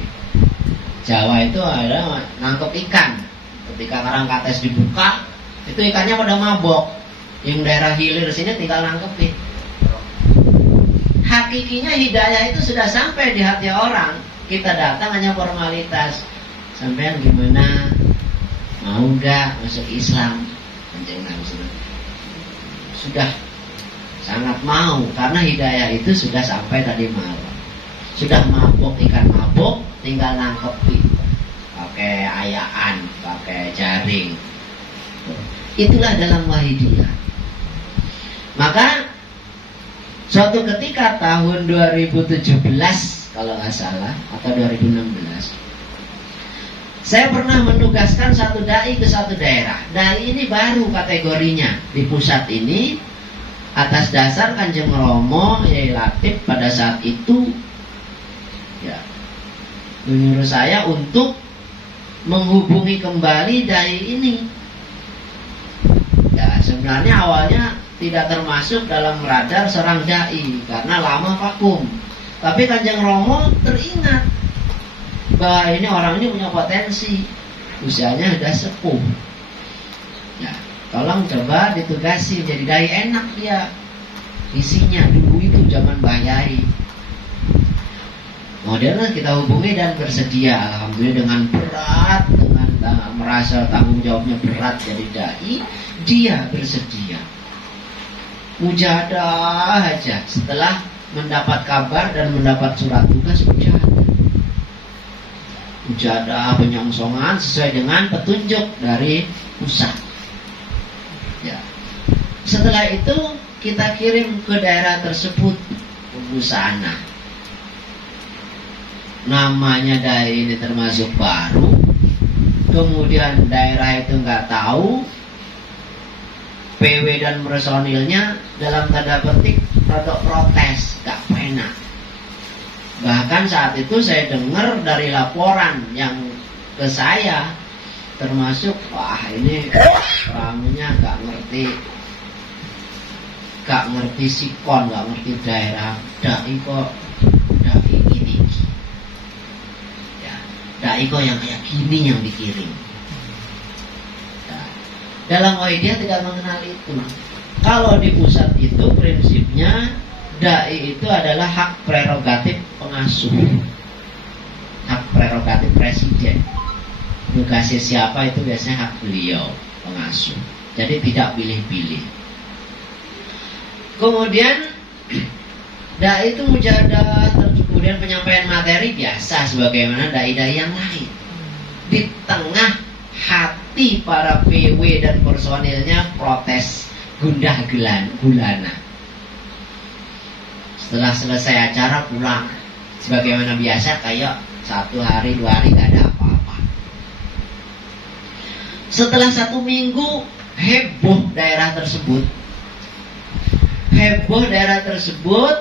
Jawa itu ada nangkep ikan. Ketika karang kates dibuka, itu ikannya pada mabok. Yang daerah hilir sini tinggal nangkepin. Hakikinya hidayah itu sudah sampai di hati orang. Kita datang hanya formalitas. Sampean gimana? Mau gak masuk Islam? Sudah sangat mau, karena hidayah itu sudah sampai tadi malam. Sudah mabuk, ikan mabuk, tinggal nangkepin pakai ayaan, pakai jaring. Itulah dalam Wahidiyah. Maka suatu ketika tahun 2017 kalau nggak salah, atau 2016, saya pernah menugaskan satu dai ke satu daerah. Dai ini baru kategorinya di pusat ini. Atas dasar Kanjeng Romo Yai Latif pada saat itu ya menyuruh saya untuk menghubungi kembali dai ini. Ya, sebenarnya awalnya tidak termasuk dalam radar seorang dai karena lama vakum. Tapi Kanjeng Romo teringat bahwa ini orang ini punya potensi, usianya sudah sepuh. Ya, tolong coba ditugasi jadi dai, enak dia isinya. Dulu itu zaman Bayai. Modelnya kita hubungi dan bersedia. Alhamdulillah dengan berat, dengan merasa tanggung jawabnya berat jadi dai, dia bersedia. Mujahadah aja. Setelah mendapat kabar dan mendapat surat tugas, mujahadah penyongsongan sesuai dengan petunjuk dari pusat. Ya. Setelah itu kita kirim ke daerah tersebut busana. Namanya dai ini termasuk baru. Kemudian daerah itu nggak tahu. PW dan personilnya dalam tanda petik produk protes, nggak enak. Bahkan saat itu saya dengar dari laporan yang ke saya, termasuk wah ini orangnya nggak ngerti sikon, nggak ngerti daerah. Dai kok dai gini ya, dai kok yang kayak gini yang dikirim ya. Dalam Wahidiyah tidak mengenal itu. Kalau di pusat itu prinsipnya dai itu adalah hak prerogatif pengasuh, hak prerogatif presiden. Tugasnya siapa itu biasanya hak beliau, pengasuh. Jadi tidak pilih-pilih. Kemudian dai itu mujahadah, kemudian penyampaian materi biasa sebagaimana dai-dai yang lain. Di tengah hati para PW dan personilnya protes gundah gulana. Setelah selesai acara pulang sebagaimana biasa, kayak 1 hari 2 hari gak ada apa-apa. Setelah 1 minggu heboh daerah tersebut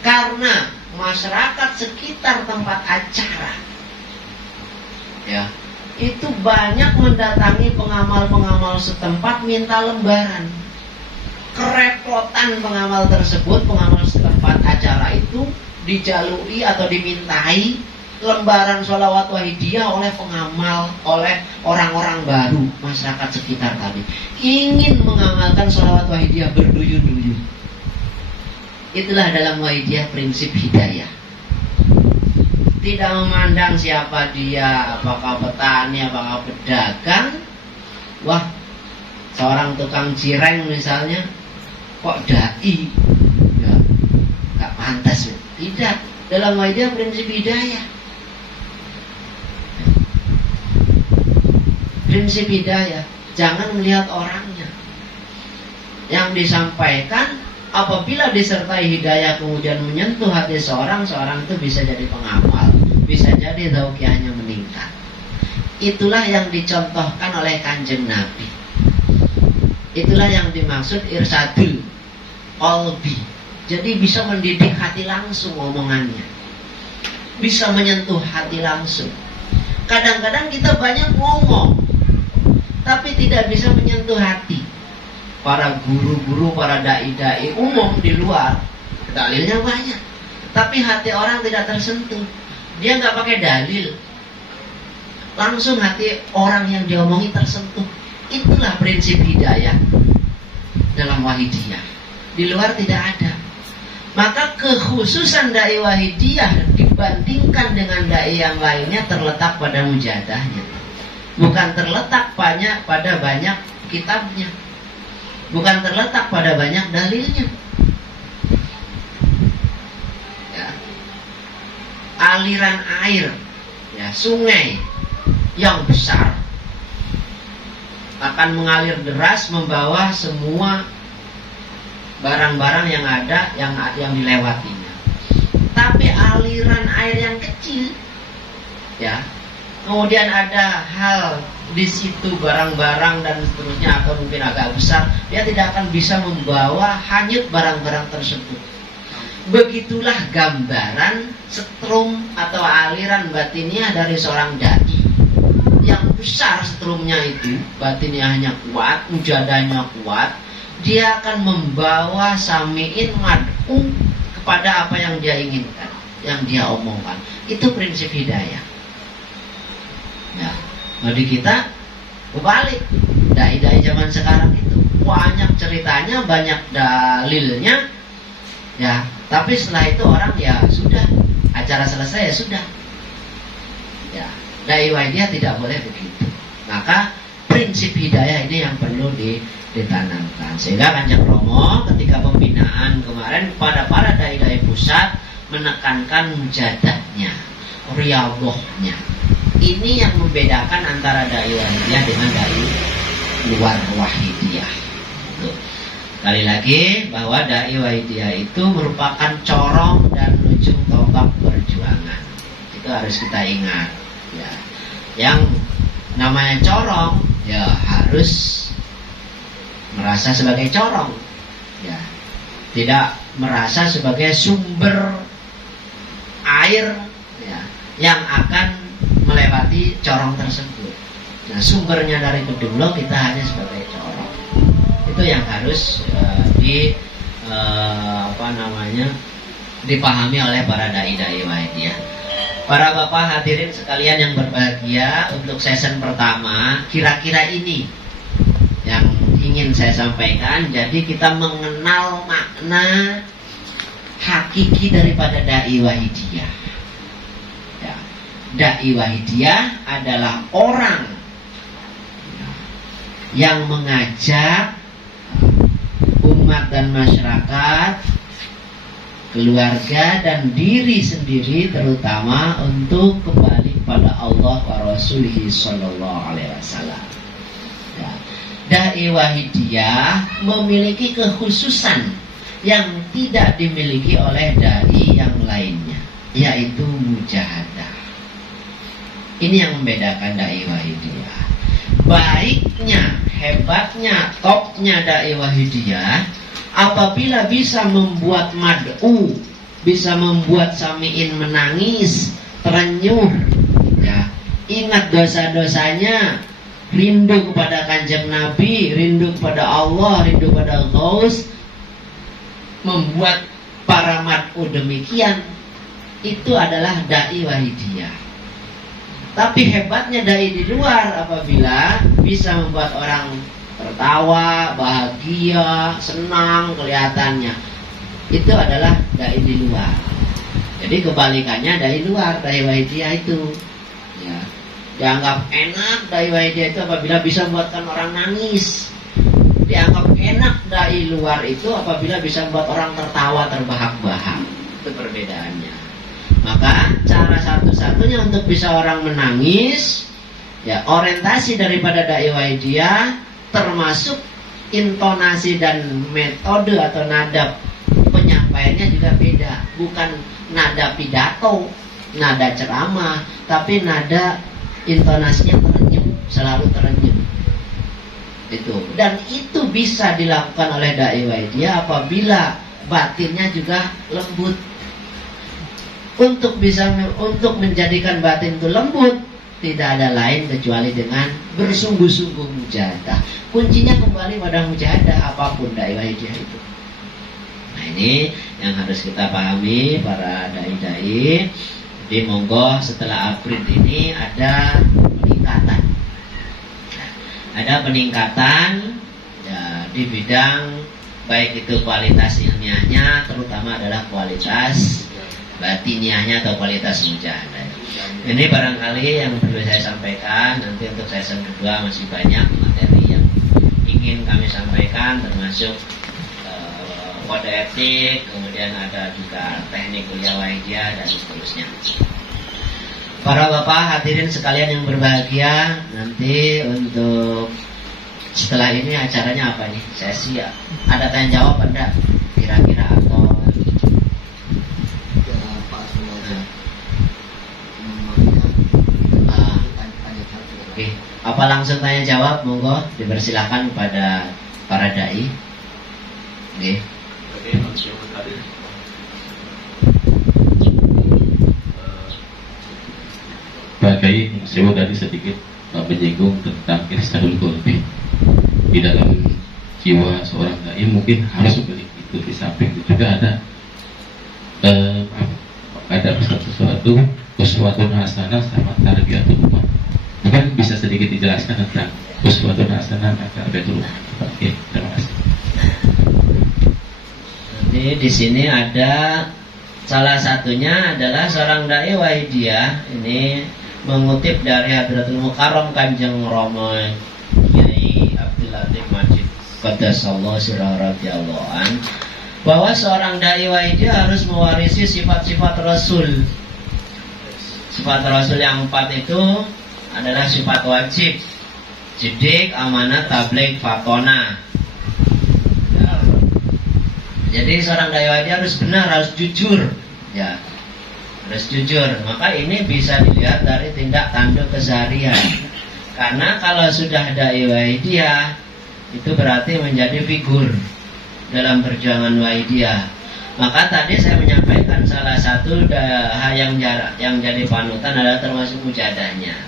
karena masyarakat sekitar tempat acara, ya, itu banyak mendatangi pengamal-pengamal setempat minta lembaran. Kerepotan pengamal tersebut, pengamal setempat acara itu dijalui atau dimintai lembaran sholawat wahidiyah oleh pengamal, oleh orang-orang baru masyarakat sekitar tadi, ingin mengamalkan sholawat wahidiyah berduyun-duyun. Itulah dalam wahidiyah prinsip hidayah. Tidak memandang siapa dia, apakah petani, apakah pedagang. Wah, seorang tukang cireng misalnya, kok dai, ya, gak pantas. Tidak, dalam wahidiyah prinsip hidayah. Prinsip hidayah, jangan melihat orangnya. Yang disampaikan, apabila disertai hidayah kemudian menyentuh hati seorang itu bisa jadi pengamal, bisa jadi dzauqiyahnya meningkat. Itulah yang dicontohkan oleh Kanjeng Nabi. Itulah yang dimaksud irsadul qalbi. Jadi bisa mendidik hati langsung omongannya, bisa menyentuh hati langsung. Kadang-kadang kita banyak ngomong tapi tidak bisa menyentuh hati. Para guru-guru, para dai-dai umum di luar, dalilnya banyak, tapi hati orang tidak tersentuh. Dia nggak pakai dalil, langsung hati orang yang diomongi tersentuh. Itulah prinsip hidayah dalam wahidiyah. Di luar tidak ada. Maka kekhususan dai wahidiyah dibandingkan dengan dai yang lainnya terletak pada mujadahnya, bukan terletak pada banyak kitabnya, bukan terletak pada banyak dalilnya. Ya. Aliran air, ya, sungai yang besar akan mengalir deras membawa semua barang-barang yang ada yang dilewatinya. Tapi aliran air yang kecil, ya, kemudian ada hal di situ, barang-barang dan seterusnya, atau mungkin agak besar, dia tidak akan bisa membawa hanyut barang-barang tersebut. Begitulah gambaran setrum atau aliran batiniah dari seorang dai. Yang besar setrumnya itu, batiniahnya kuat, mujadahnya kuat, dia akan membawa sami'in mad'u kepada apa yang dia inginkan, yang dia omongkan. Itu prinsip hidayah. Ya, bagi kita berbalik. Dai-dai zaman sekarang itu banyak ceritanya, banyak dalilnya, ya. Tapi setelah itu orang ya sudah, acara selesai ya sudah. Ya, dai wahidiyah tidak boleh begitu. Maka prinsip hidayah ini yang perlu ditanamkan. Sehingga Kanjeng Romo ketika pembinaan kemarin kepada para dai-dai pusat menekankan mujadahnya, riyadhahnya. Ini yang membedakan antara dai wahidiyah dengan dai luar wahidiyah. Sekali lagi bahwa dai wahidiyah itu merupakan corong dan ujung tombak perjuangan. Itu harus kita ingat. Ya. Yang namanya corong ya harus merasa sebagai corong, ya, tidak merasa sebagai sumber air, ya, yang akan melewati corong tersebut. Nah, sumbernya dari kedua kita hanya sebagai corong. Itu yang harus dipahami oleh para dai-dai wahidiyah. Para bapak hadirin sekalian yang berbahagia, untuk season pertama kira-kira ini yang ingin saya sampaikan. Jadi kita mengenal makna hakiki daripada dai wahidiyah. Ya. Dai wahidiyah adalah orang yang mengajak umat dan masyarakat, keluarga dan diri sendiri terutama untuk kembali pada Allah Allah wa rasulihi sallallahu alaihi wasallam. Ya. Dai Wahidiyah memiliki kekhususan yang tidak dimiliki oleh dai yang lainnya, yaitu mujahadah. Ini yang membedakan dai Wahidiyah. Baiknya, hebatnya, topnya dai Wahidiyah apabila bisa membuat mad'u, bisa membuat sami'in menangis, terenyuh, ya, ingat dosa-dosanya, rindu kepada kanjeng Nabi, rindu kepada Allah, rindu kepada Ghaus, membuat para mad'u demikian, itu adalah dai Wahidiyah. Tapi hebatnya dai di luar apabila bisa membuat orang tertawa, bahagia, senang kelihatannya, itu adalah dai di luar. Jadi kebalikannya dai luar, dai Wahidiyah itu, ya, dianggap enak dai Wahidiyah itu apabila bisa membuatkan orang nangis. Dianggap enak dai luar itu apabila bisa membuat orang tertawa terbahak-bahak. Itu perbedaannya. Maka cara satu-satunya untuk bisa orang menangis, ya, orientasi daripada dai Wahidiyah termasuk intonasi dan metode atau nada penyampaiannya juga beda. Bukan nada pidato, nada ceramah, tapi nada intonasinya terenyuh, selalu terenyuh. Itu. Dan itu bisa dilakukan oleh dai Wahidiyah apabila batinnya juga lembut. Untuk menjadikan batin itu lembut, tidak ada lain kecuali dengan bersungguh-sungguh mujahadah. Kuncinya kembali pada mujahadah apapun dai Wahidiyah itu. Nah, ini yang harus kita pahami para dai-dai. Jadi monggo setelah April ini ada peningkatan. Ada peningkatan, ya, di bidang baik itu kualitas ilmiahnya, terutama adalah kualitas batiniahnya atau kualitas mujahadah. Ini barangkali yang perlu saya sampaikan. Nanti untuk season kedua masih banyak materi yang ingin kami sampaikan, termasuk kode etik, kemudian ada juga teknik kuliah Wahidiyah dan seterusnya. Para bapak hadirin sekalian yang berbahagia, nanti untuk setelah ini acaranya apa nih? Sesi ya? Ada tanya jawab enggak? Kira-kira atau oke, apa langsung tanya jawab? Monggo dipersilakan kepada para dai. Oke. Pak Kiai, saya tadi sedikit menyinggung tentang irsadul qalbi. Di dalam jiwa seorang dai mungkin harus memiliki itu. Di samping itu juga ada sesuatu uswatun hasanah sama tarbiyatul umat. Mungkin bisa sedikit dijelaskan tentang uswatun hasanah dan tarbiyatul umat. Oke, terima kasih. Jadi di sini ada salah satunya adalah seorang dai Wahidiyah ini mengutip dari Hadratul Mukarram Kanjeng Rama Kiai Abdul Latif Majid Qaddasallahu sirrahu radhiyallahu an, bahwa seorang dai Wahidiyah harus mewarisi sifat-sifat Rasul. Sifat Rasul yang 4 itu adalah sifat wajib: sidik, amanah, tabligh, fatona. Jadi seorang dai Wahidiyah harus benar, harus jujur, ya, harus jujur. Maka ini bisa dilihat dari tindak tanduk keseharian. Karena kalau sudah dai Wahidiyah, itu berarti menjadi figur dalam perjuangan Wahidiyah. Maka tadi saya menyampaikan salah satu yang jadi panutan adalah termasuk mujahadahnya.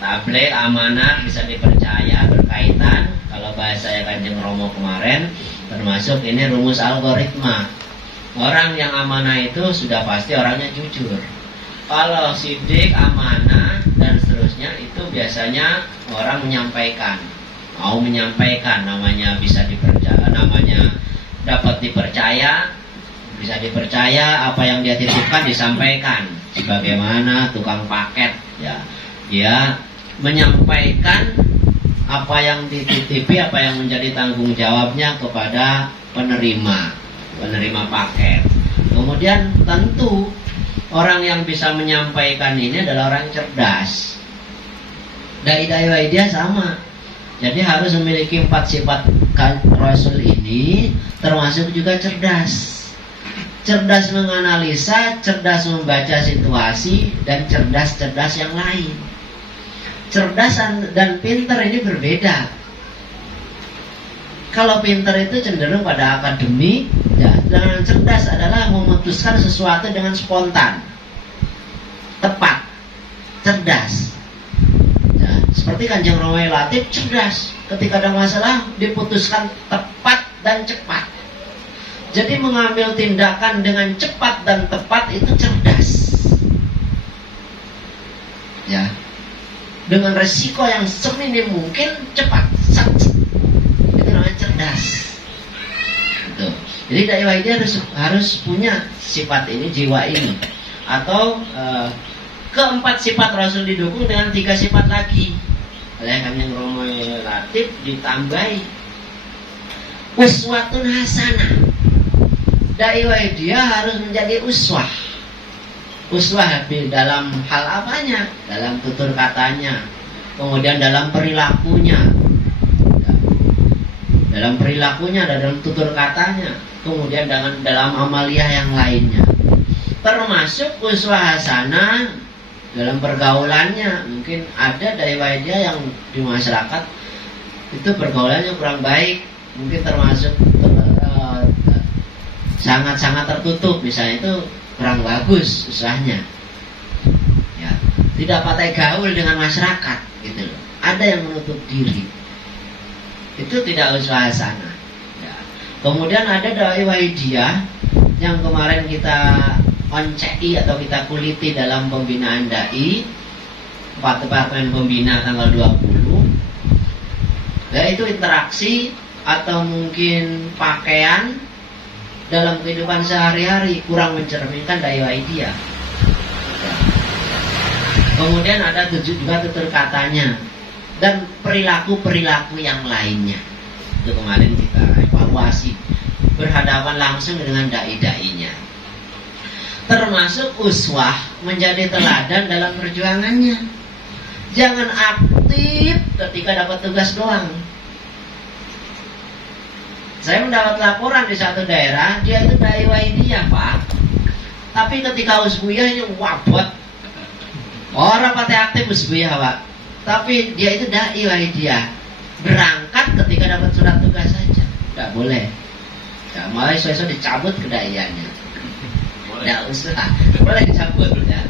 Tabligh, amanah, bisa dipercaya, berkaitan. Kalau bahasa ya Kanjeng Romo kemarin, termasuk ini rumus algoritma. Orang yang amanah itu sudah pasti orangnya jujur. Kalau sidik, amanah, dan seterusnya itu biasanya orang menyampaikan, mau menyampaikan, namanya bisa dipercaya, namanya dapat dipercaya, bisa dipercaya, apa yang dia titipkan disampaikan. Sebagaimana tukang paket, ya, dia menyampaikan apa yang dititipi, apa yang menjadi tanggung jawabnya kepada penerima paket. Kemudian tentu orang yang bisa menyampaikan ini adalah orang cerdas. Dai-dai Waidiyah sama. Jadi harus memiliki 4 sifat Rasul ini, termasuk juga cerdas. Cerdas menganalisa, cerdas membaca situasi, dan cerdas-cerdas yang lain. Cerdas dan pintar ini berbeda. Kalau pintar itu cenderung pada akademik, ya. Dan cerdas adalah memutuskan sesuatu dengan spontan, tepat, cerdas. Ya, seperti Kanjeng Romawi Latif cerdas. Ketika ada masalah diputuskan tepat dan cepat. Jadi mengambil tindakan dengan cepat dan tepat itu cerdas. Ya. Dengan resiko yang seminim mungkin cepat. Itu namanya cerdas. Gitu. Jadi dai Waidiyah harus punya sifat ini, jiwa ini. Atau keempat sifat Rasul didukung dengan 3 sifat lagi. Oleh Kanjeng Romawi Latif ditambahi uswatun hasanah. Dai Waidiyah harus menjadi uswah. Uswah dalam hal apanya? Dalam tutur katanya, kemudian dalam perilakunya, dalam tutur katanya, kemudian dalam amaliyah yang lainnya. Termasuk uswah hasanah dalam pergaulannya. Mungkin ada dai Waidiyah yang di masyarakat itu pergaulannya kurang baik, mungkin termasuk sangat-sangat tertutup, misalnya itu kurang bagus usahanya, ya, tidak pandai gaul dengan masyarakat, gitu loh. Ada yang menutup diri, itu tidak usah sana. Ya. Kemudian ada dai Waidiyah yang kemarin kita oncei atau kita kuliti dalam pembinaan dai 4 departemen pembina tanggal 20, yaitu interaksi atau mungkin pakaian dalam kehidupan sehari-hari kurang mencerminkan dai Waidiyah. Ya. Kemudian ada juga tutur katanya dan perilaku-perilaku yang lainnya. Itu kemarin kita evaluasi berhadapan langsung dengan dai-dainya. Termasuk uswah, menjadi teladan dalam perjuangannya. Jangan aktif ketika dapat tugas doang. Saya mendapat laporan di satu daerah, dia itu dai Waidiyah, Pak. Tapi ketika usbuyahnya wabot. Orang pati aktif usbuyah, Pak. Tapi dia itu dai Waidiyah. Berangkat ketika dapat surat tugas saja. Tidak boleh. Ya, malah sesuai dicabut kedaiannya. Tidak usah. Boleh dicabut ya.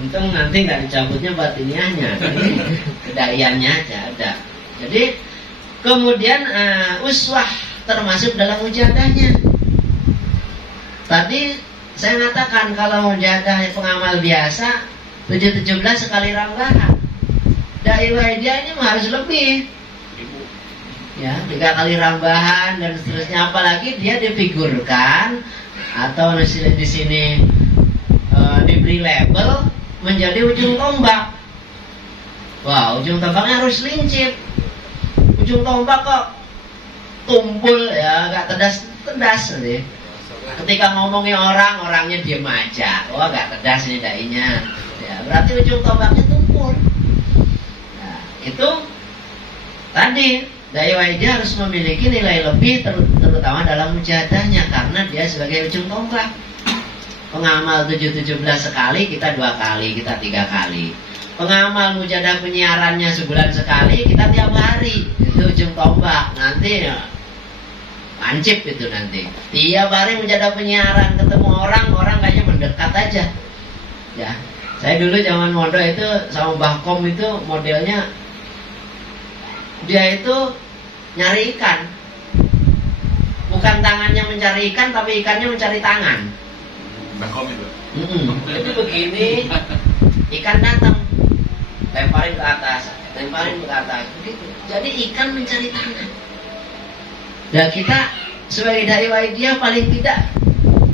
Untung nanti nggak dicabutnya batiniahnya, tapi kedaiannya aja ada. Jadi kemudian uswah termasuk dalam mujadahnya. Tadi saya mengatakan kalau mujadah pengamal biasa 7-17 sekali rambahan. Dai Waidiyah ini harus lebih. Ya, 3 kali rambahan dan seterusnya, apalagi dia difigurkan atau di sini diberi label menjadi ujung tombak. Wah, ujung tombaknya harus lincip. Ujung tombak kok tumpul ya, gak tedas nih. Ketika ngomongin orangnya diem aja. Wah, gak tedas nih dainya. Ya, berarti ujung tombaknya tumpul. Nah, itu tadi dai Waidiyah harus memiliki nilai lebih terutama dalam mujadahnya karena dia sebagai ujung tombak. Pengamal 7-17 sekali, kita 2 kali, kita 3 kali. Pengamal mujadah penyiarannya sebulan sekali, kita tiap hari. Itu ujung tombak. Nanti lancip itu nanti. Tiap hari mujadah penyiaran, ketemu orang kayaknya mendekat aja. Ya, saya dulu zaman mondok itu sama Mbah Kom itu modelnya dia itu nyari ikan. Bukan tangannya mencari ikan, tapi ikannya mencari tangan. Mbah Kom itu. Jadi begini, ikan datang, lemparin ke atas, begitu. Jadi ikan mencari tangan. Dan kita sebagai dai Waidiyah paling tidak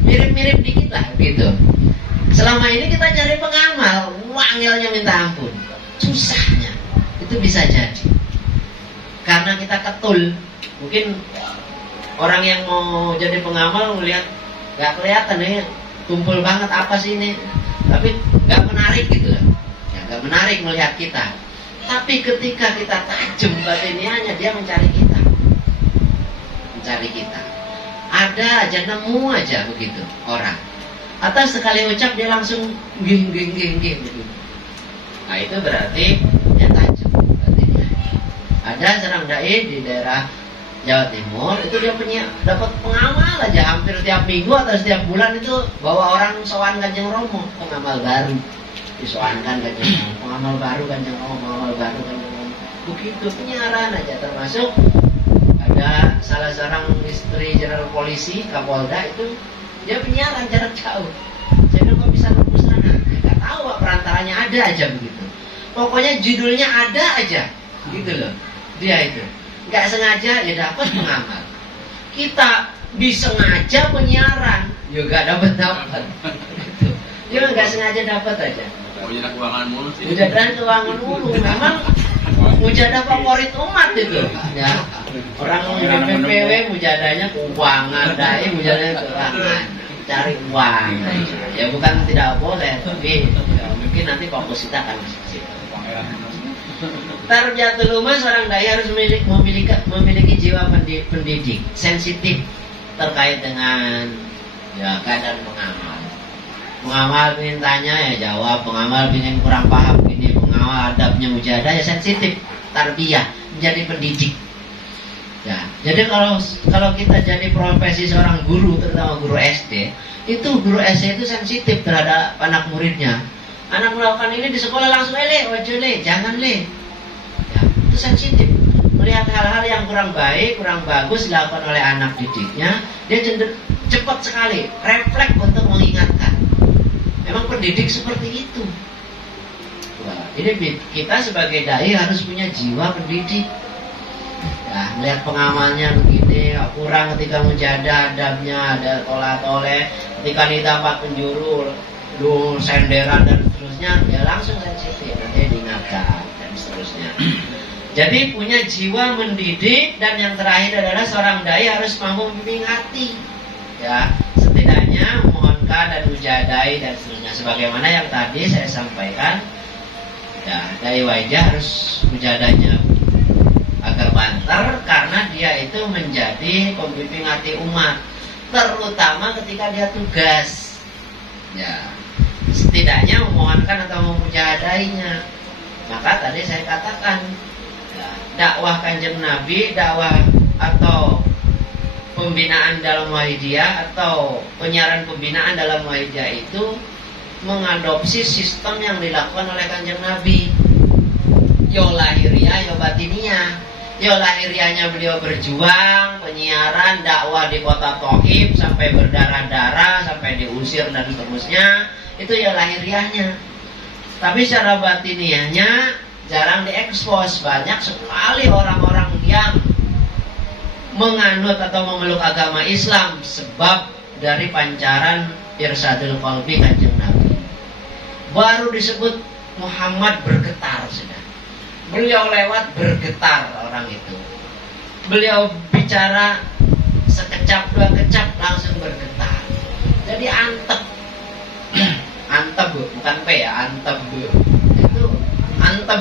mirip-mirip dikit lah, gitu. Selama ini kita cari pengamal, wangelnya minta ampun, susahnya. Itu bisa jadi karena kita ketul. Mungkin orang yang mau jadi pengamal melihat nggak kelihatan ya, tumpul banget apa sih ini, tapi nggak menarik gitu ya, nggak menarik melihat kita. Tapi ketika kita tajam batiniahnya, dia mencari kita. Mencari kita. Ada aja, nemu aja begitu orang. Atau sekali ucap dia langsung ging begitu. Nah itu berarti dia tajam batiniahnya. Ada seorang dai di daerah Jawa Timur, itu dia punya dapat pengamal aja hampir tiap minggu atau setiap bulan itu bawa orang sowan Kanjeng Romo, pengamal baru. Disowankan Kanjeng Romo, pengamal baru Kanjeng Romo, pengamal baru Kanjeng Romo. Begitu penyiaran aja, termasuk ada salah seorang istri jenderal polisi Kapolda itu dia penyiaran jarak jauh. Jadi kok bisa nembus sana? Nggak tahu Pak, perantaranya ada aja begitu. Pokoknya judulnya ada aja, gitu loh. Dia itu nggak sengaja ya dapat pengamal. Kita disengaja penyiaran juga dapat. Gitu. Dia nggak sengaja dapat aja. Mujadah keuangan mulu sih. Mujadah keuangan mulu, memang mujadah favorit umat itu. Ya. Orang DPPW mujadahnya keuangan, dai mujadahnya keuangan, cari uang. Ya bukan tidak boleh, tapi ya, mungkin nanti fokus kita akan masuk ke situ. Tarbiyatul ummah, seorang dai harus memiliki jiwa pendidik, sensitif terkait dengan ya keadaan pengamal. Pengamal ingin tanya ya jawab, pengamal ingin kurang paham ini, pengamal adabnya mujadah ya sensitif, tarbiyah, menjadi pendidik. Ya, jadi kalau kita jadi profesi seorang guru, terutama guru SD, itu guru SD itu sensitif terhadap anak muridnya. Anak melakukan ini di sekolah langsung ojo jangan le. Ya, itu sensitif. Melihat hal-hal yang kurang baik, kurang bagus dilakukan oleh anak didiknya, dia cenderung cepat sekali refleks untuk mengingatkan. Memang pendidik seperti itu. Wah, jadi kita sebagai dai harus punya jiwa pendidik. Ya, melihat pengamalnya begini, kurang ketika mujadah adabnya, ada tolak-toleh, ketika didapat penjuru, senderan dan seterusnya, ya langsung sensitif, nanti diingatkan dan seterusnya. Jadi punya jiwa mendidik, dan yang terakhir adalah seorang dai harus mampu membimbing hati. Ya, setidaknya memohonkan dan mujadai dan seterusnya. Sebagaimana yang tadi saya sampaikan, ya dai wajah harus mujadahnya agar banter, karena dia itu menjadi pembimbing hati umat, terutama ketika dia tugas. Ya, setidaknya memohonkan atau memujadainya. Maka tadi saya katakan, ya, dakwah Kanjeng Nabi, dakwah atau pembinaan dalam Wahidiyah atau penyiaran pembinaan dalam Wahidiyah itu mengadopsi sistem yang dilakukan oleh Kanjeng Nabi. Yo lahiriah, yo batiniah. Yo lahiriahnya beliau berjuang, penyiaran, dakwah di kota Thaif sampai berdarah-darah, sampai diusir dan seterusnya. Itu yo lahiriahnya. Tapi secara batiniahnya jarang diekspos. Banyak sekali orang-orang yang menganut atau memeluk agama Islam sebab dari pancaran irsadul qalbi Kanjeng Nabi. Baru disebut Muhammad bergetar sudah. Beliau lewat bergetar orang itu. Beliau bicara sekecap dua kecap langsung bergetar. Jadi antep. Antep bukan P ya, antep. Itu antep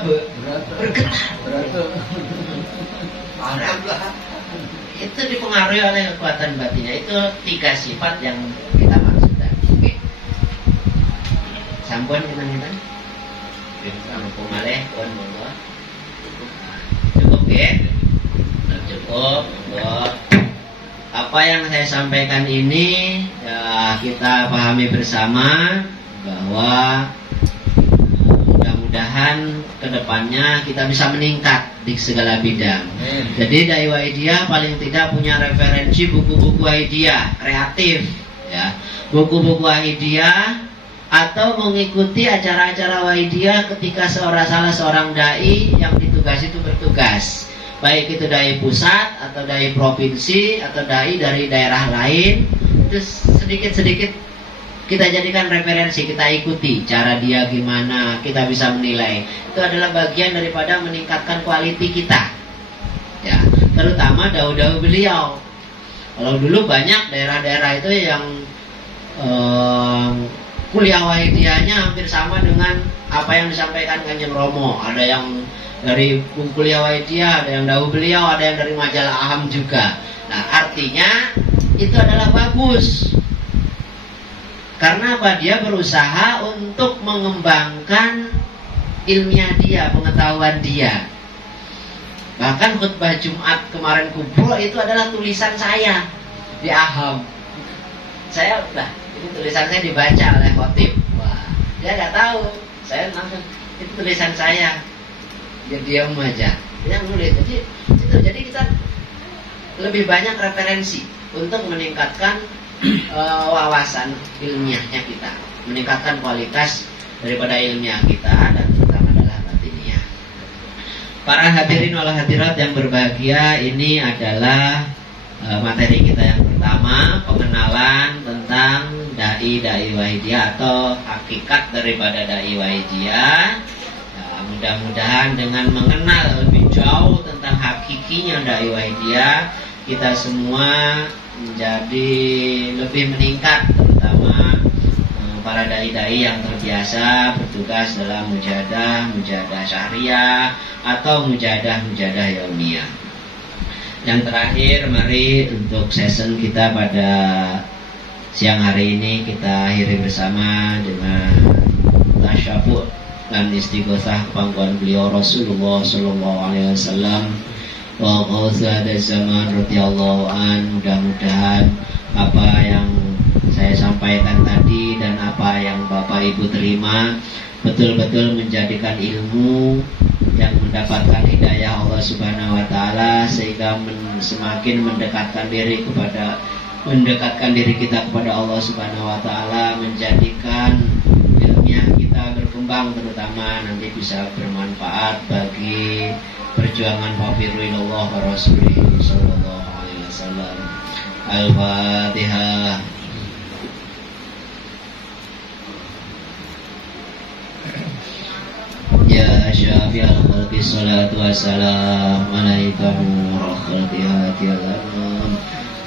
bergetar. Itu dipengaruhi oleh kekuatan batinnya. Itu 3 sifat yang kita maksudkan. Oke. Sampun kita. Sampun malih pun monggo. Cukup ya? Cukup. Apa yang saya sampaikan ini ya kita pahami bersama bahwa mudah-mudahan kedepannya kita bisa meningkat di segala bidang. Jadi dai Wahidiyah paling tidak punya referensi buku-buku Wahidiyah kreatif, ya, buku-buku Wahidiyah, atau mengikuti acara-acara Wahidiyah ketika salah seorang dai yang ditugasi itu bertugas, baik itu dai pusat atau dai provinsi atau dai dari daerah lain. Itu sedikit-sedikit kita jadikan referensi, kita ikuti cara dia gimana, kita bisa menilai. Itu adalah bagian daripada meningkatkan kualiti kita, ya, terutama dakwah beliau. Kalau dulu banyak daerah-daerah itu yang kuliah Wahidiyahnya hampir sama dengan apa yang disampaikan Kanjeng Romo. Ada yang dari kuliah Wahidiyah, ada yang dahulu beliau, ada yang dari majalah Aham juga. Nah, artinya itu adalah bagus. Karena apa? Dia berusaha untuk mengembangkan ilmiah dia, pengetahuan dia. Bahkan khutbah Jumat kemarin kubro itu adalah tulisan saya di Aham. Saya ini tulisan saya dibaca oleh khotib. Wah, dia nggak tahu. Saya langsung itu tulisan saya. Dia diam aja. Dia nulis. Jadi kita lebih banyak referensi untuk meningkatkan wawasan ilmiahnya kita, meningkatkan kualitas daripada ilmiah kita dan terutama adalah batiniah. Para hadirin wal hadirat yang berbahagia, ini adalah materi kita yang pertama, pengenalan tentang dai Wahidiyah atau hakikat daripada dai Wahidiyah. Ya, mudah-mudahan dengan mengenal lebih jauh tentang hakikinya dai Wahidiyah, kita semua menjadi lebih meningkat, terutama para dai-dai yang terbiasa bertugas dalam mujadah syariah atau mujadah yaumiyah. Yang terakhir, mari untuk session kita pada siang hari ini kita akhiri bersama dengan tasyaffu' dan istighosah pangkuan beliau Rasulullah sallallahu alaihi wasallam wa qawsada zaman radhiyallahu an. Mudah-mudahan apa yang saya sampaikan tadi dan apa yang Bapak Ibu terima betul-betul menjadikan ilmu yang mendapatkan hidayah Allah Subhanahu wa taala, sehingga semakin mendekatkan diri kita kepada Allah Subhanahu wa taala, menjadikan ilmiah kita berkembang, terutama nanti bisa bermanfaat bagi perjuangan Fafiru ilallah wa rasulih sallallahu alaihi wasallam. Al-Fatihah. Ya syafi'al khalqi salatu wassalam alaika nurul khalqi hatiyalanam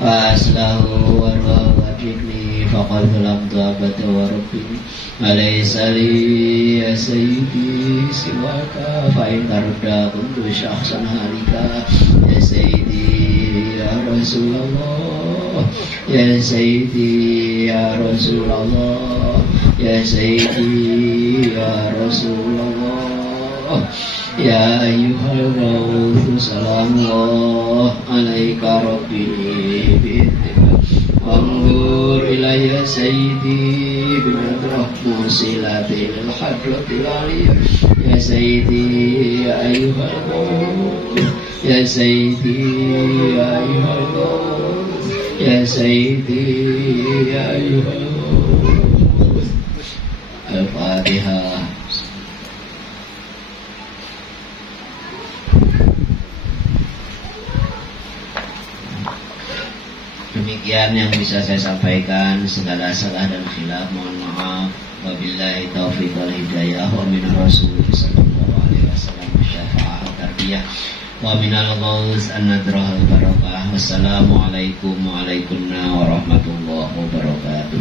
wa aslahu warwa wajibni faqad lamtu abata wa rabbi alaysa li ya sayyidi siwaka fa'in tarda kuntu syakhsan halika ya sayyidi ya Rasulullah ya sayyidi ya Rasulullah ya sayyidi ya Rasulullah ya ayyuhal rawuhu salamullah alaika rabbi bi'idhika wangur ilayya sayyidi binadrah musilatil hadratil aliyah ya sayyidi ya ayyuhal rawuhu ya sayyidi ya ayyuhal rawuhu ya sayyidi ya ayyuhal rawuhu. Al-Fatihah. Demikian yang bisa saya sampaikan, segala salah dan khilaf mohon maaf. Wabillahi taufiq wal hidayah wa min rasulih sallallahu alaihi wasallam syafa'ah tarbiyah wa minal ghauz an-nadrah al-barakah. Wassalamualaikum warahmatullahi wabarakatuh.